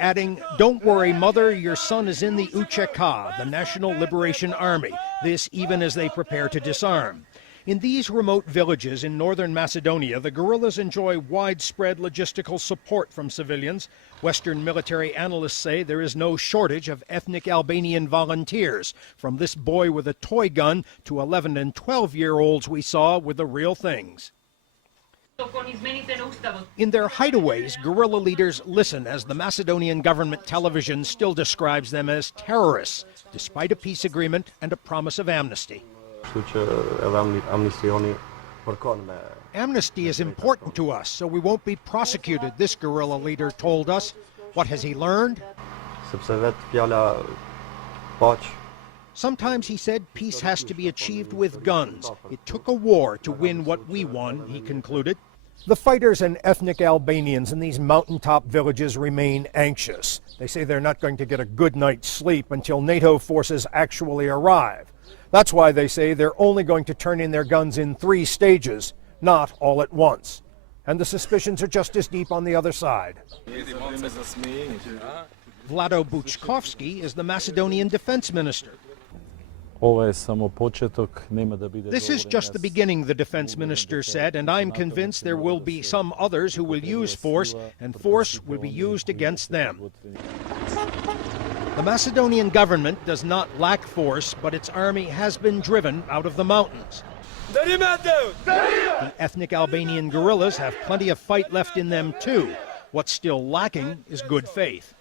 adding, don't worry, mother, your son is in the UÇK, the National Liberation Army, this even as they prepare to disarm. In these remote villages in northern Macedonia, the guerrillas enjoy widespread logistical support from civilians. Western military analysts say there is no shortage of ethnic Albanian volunteers, from this boy with a toy gun to 11 and 12-year-olds we saw with the real things. In their hideaways, guerrilla leaders listen as the Macedonian government television still describes them as terrorists, despite a peace agreement and a promise of amnesty. Amnesty is important to us, so we won't be prosecuted, this guerrilla leader told us. What has he learned? Sometimes, he said, peace has to be achieved with guns. It took a war to win what we won, he concluded. The fighters and ethnic Albanians in these mountaintop villages remain anxious. They say they're not going to get a good night's sleep until NATO forces actually arrive. That's why they say they're only going to turn in their guns in 3 stages, not all at once. And the suspicions are just as deep on the other side. Vlado Buchkovski is the Macedonian defense minister. This is just the beginning, the defense minister said, and I'm convinced there will be some others who will use force, and force will be used against them. The Macedonian government does not lack force, but its army has been driven out of the mountains. The ethnic Albanian guerrillas have plenty of fight left in them too. What's still lacking is good faith.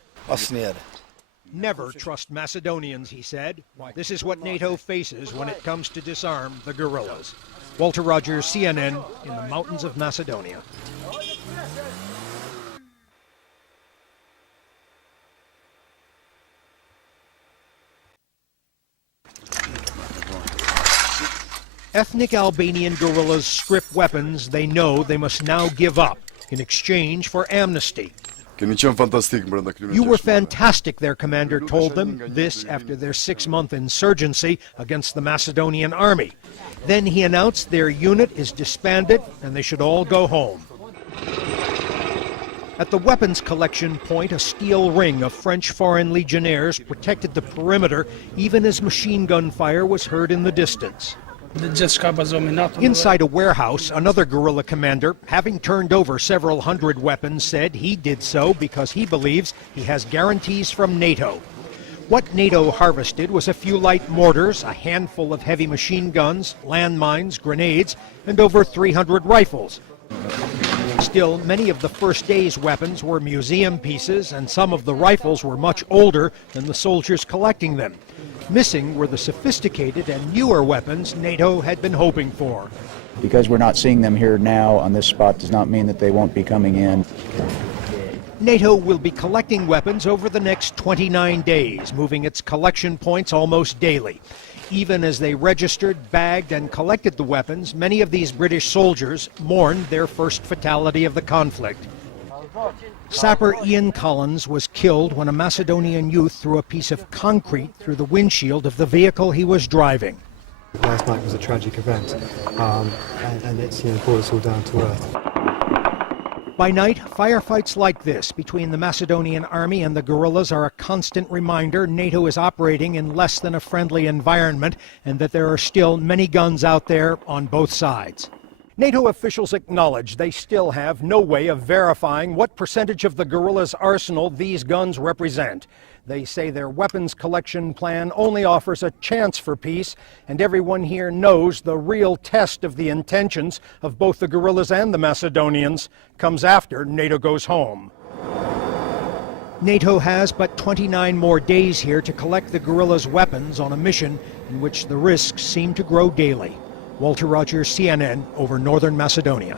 Never trust Macedonians, he said. This is what NATO faces when it comes to disarm the guerrillas. Walter Rogers, CNN, in the mountains of Macedonia. Ethnic Albanian guerrillas strip weapons they know they must now give up in exchange for amnesty. You were fantastic, their commander told them, this after their 6-month insurgency against the Macedonian army. Then he announced their unit is disbanded and they should all go home. At the weapons collection point, a steel ring of French foreign legionnaires protected the perimeter even as machine gun fire was heard in the distance. Inside a warehouse, another guerrilla commander, having turned over several hundred weapons, said he did so because he believes he has guarantees from NATO. What NATO harvested was a few light mortars, a handful of heavy machine guns, landmines, grenades, and over 300 rifles. Still, many of the first day's weapons were museum pieces, and some of the rifles were much older than the soldiers collecting them. Missing were the sophisticated and newer weapons NATO had been hoping for. Because we're not seeing them here now on this spot does not mean that they won't be coming in. NATO will be collecting weapons over the next 29 days, moving its collection points almost daily. Even as they registered, bagged, and collected the weapons, many of these British soldiers mourned their first fatality of the conflict. Sapper Ian Collins was killed when a Macedonian youth threw a piece of concrete through the windshield of the vehicle he was driving. Last night was a tragic event, and it's brought us all down to earth. By night, firefights like this between the Macedonian army and the guerrillas are a constant reminder NATO is operating in less than a friendly environment and that there are still many guns out there on both sides. NATO officials acknowledge they still have no way of verifying what percentage of the guerrillas' arsenal these guns represent. They say their weapons collection plan only offers a chance for peace, and everyone here knows the real test of the intentions of both the guerrillas and the Macedonians comes after NATO goes home. NATO has but 29 more days here to collect the guerrillas' weapons on a mission in which the risks seem to grow daily. Walter Rogers, CNN, over northern Macedonia.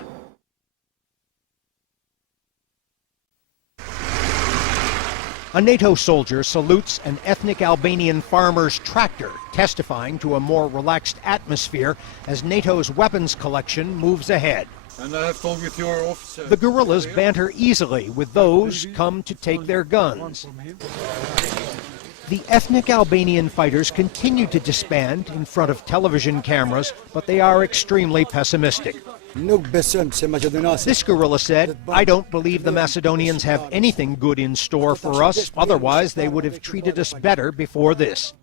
A NATO soldier salutes an ethnic Albanian farmer's tractor, testifying to a more relaxed atmosphere as NATO's weapons collection moves ahead. And I have talked with your officer. The guerrillas banter easily with those come to take their guns. The ethnic Albanian fighters continue to disband in front of television cameras, but they are extremely pessimistic. This guerrilla said, "I don't believe the Macedonians have anything good in store for us, otherwise they would have treated us better before this."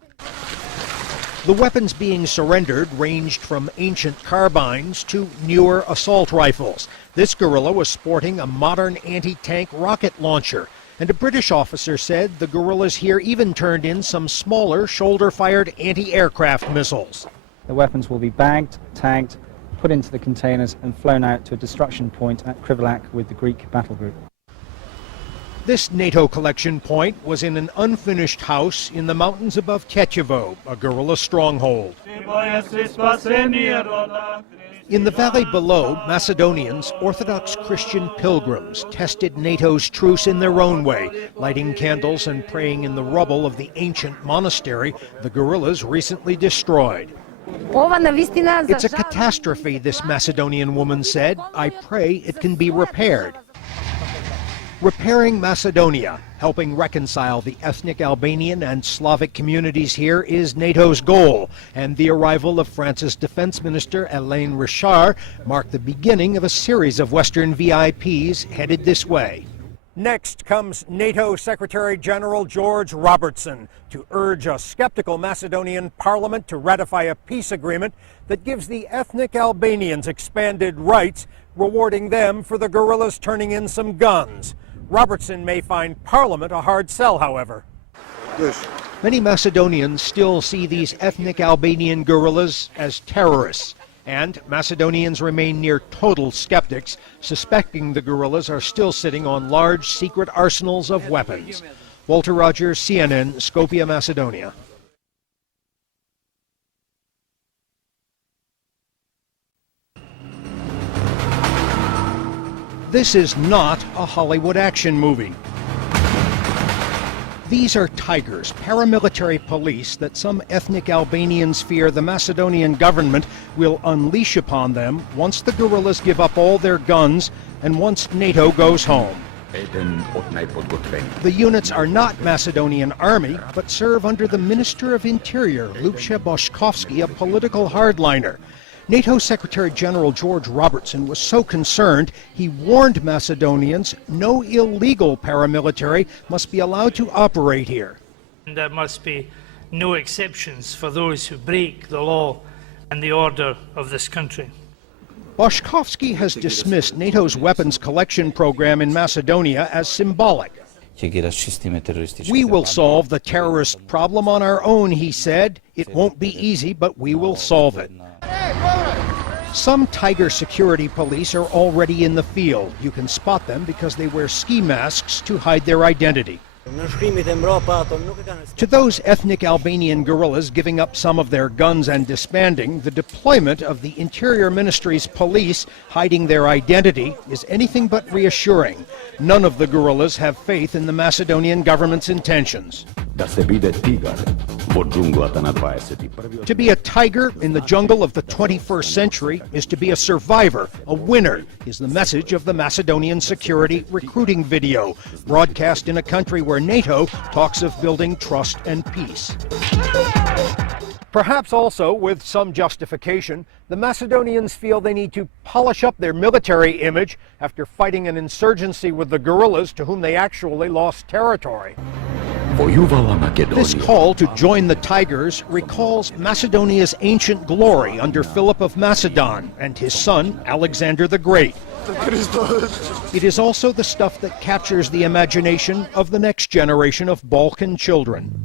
The weapons being surrendered ranged from ancient carbines to newer assault rifles. This guerrilla was sporting a modern anti-tank rocket launcher. And a British officer said the guerrillas here even turned in some smaller shoulder-fired anti-aircraft missiles. The weapons will be bagged, tagged, put into the containers and flown out to a destruction point at Krieg with the Greek battle group. This NATO collection point was in an unfinished house in the mountains above Tjetjevo, a guerrilla stronghold. In the valley below, Macedonians, Orthodox Christian pilgrims, tested NATO's truce in their own way, lighting candles and praying in the rubble of the ancient monastery the guerrillas recently destroyed. It's a catastrophe, this Macedonian woman said. I pray it can be repaired. Repairing Macedonia, helping reconcile the ethnic Albanian and Slavic communities here is NATO's goal, and the arrival of France's Defense Minister Hélène Richard marked the beginning of a series of Western VIPs headed this way. Next comes NATO Secretary General George Robertson to urge a skeptical Macedonian parliament to ratify a peace agreement that gives the ethnic Albanians expanded rights, rewarding them for the guerrillas turning in some guns. Robertson may find Parliament a hard sell, however. Many Macedonians still see these ethnic Albanian guerrillas as terrorists, and Macedonians remain near total skeptics, suspecting the guerrillas are still sitting on large secret arsenals of weapons. Walter Rogers, CNN, Skopje, Macedonia. This is not a Hollywood action movie. These are Tigers, paramilitary police that some ethnic Albanians fear the Macedonian government will unleash upon them once the guerrillas give up all their guns and once NATO goes home. The units are not Macedonian army, but serve under the Minister of Interior, Ljubša Boškovski, a political hardliner. NATO Secretary General George Robertson was so concerned he warned Macedonians no illegal paramilitary must be allowed to operate here. There must be no exceptions for those who break the law and the order of this country. Boškovski has dismissed NATO's weapons collection program in Macedonia as symbolic. We will solve the terrorist problem on our own, he said. It won't be easy, but we will solve it. Some Tiger security police are already in the field. You can spot them because they wear ski masks to hide their identity. To those ethnic Albanian guerrillas giving up some of their guns and disbanding, the deployment of the Interior Ministry's police hiding their identity is anything but reassuring. None of the guerrillas have faith in the Macedonian government's intentions. To be a tiger in the jungle of the 21st century is to be a survivor, a winner, is the message of the Macedonian security recruiting video, broadcast in a country where NATO talks of building trust and peace. Perhaps also, with some justification, the Macedonians feel they need to polish up their military image after fighting an insurgency with the guerrillas to whom they actually lost territory. This call to join the Tigers recalls Macedonia's ancient glory under Philip of Macedon and his son, Alexander the Great. It is also the stuff that captures the imagination of the next generation of Balkan children.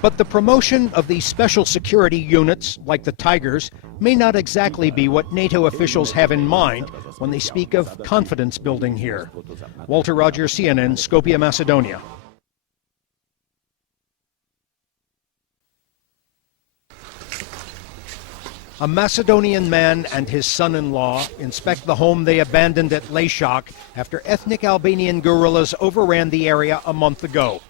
But the promotion of these special security units, like the Tigers, may not exactly be what NATO officials have in mind when they speak of confidence building here. Walter Rogers, CNN, Skopje, Macedonia. A Macedonian man and his son-in-law inspect the home they abandoned at Lejšak after ethnic Albanian guerrillas overran the area a month ago.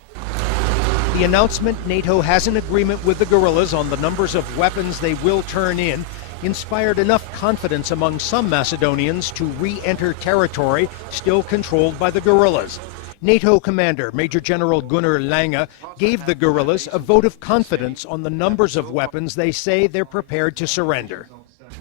The announcement NATO has an agreement with the guerrillas on the numbers of weapons they will turn in inspired enough confidence among some Macedonians to re-enter territory still controlled by the guerrillas. NATO commander Major General Gunnar Lange gave the guerrillas a vote of confidence on the numbers of weapons they say they're prepared to surrender.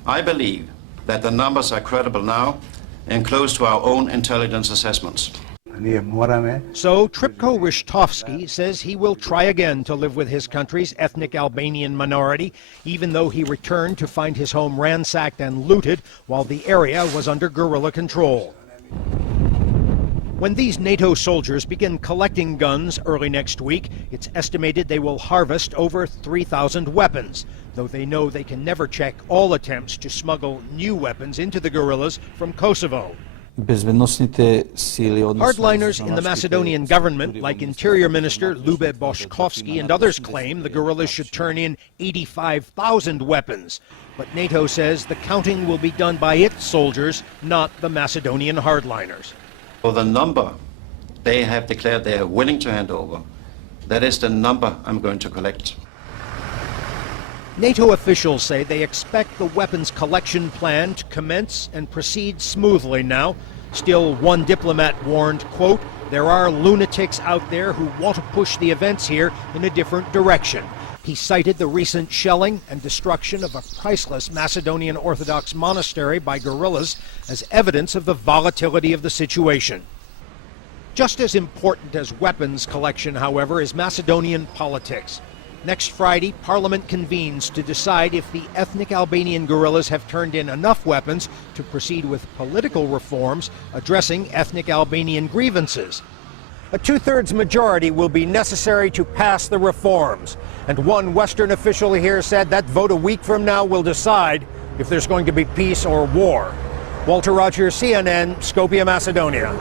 I believe that the numbers are credible now and close to our own intelligence assessments. So Tripko Ristovski says he will try again to live with his country's ethnic Albanian minority, even though he returned to find his home ransacked and looted while the area was under guerrilla control. When these NATO soldiers begin collecting guns early next week, it's estimated they will harvest over 3,000 weapons, though they know they can never check all attempts to smuggle new weapons into the guerrillas from Kosovo. Hardliners in the Macedonian government, like Interior Minister Lube Boškovski and others, claim the guerrillas should turn in 85,000 weapons. But NATO says the counting will be done by its soldiers, not the Macedonian hardliners. For the number they have declared they are willing to hand over, that is the number I'm going to collect. NATO officials say they expect the weapons collection plan to commence and proceed smoothly now. Still, one diplomat warned, quote, "There are lunatics out there who want to push the events here in a different direction." He cited the recent shelling and destruction of a priceless Macedonian Orthodox monastery by guerrillas as evidence of the volatility of the situation. Just as important as weapons collection, however, is Macedonian politics. Next Friday, Parliament convenes to decide if the ethnic Albanian guerrillas have turned in enough weapons to proceed with political reforms addressing ethnic Albanian grievances. A two-thirds majority will be necessary to pass the reforms. And one Western official here said that vote a week from now will decide if there's going to be peace or war. Walter Rogers, CNN, Skopje, Macedonia.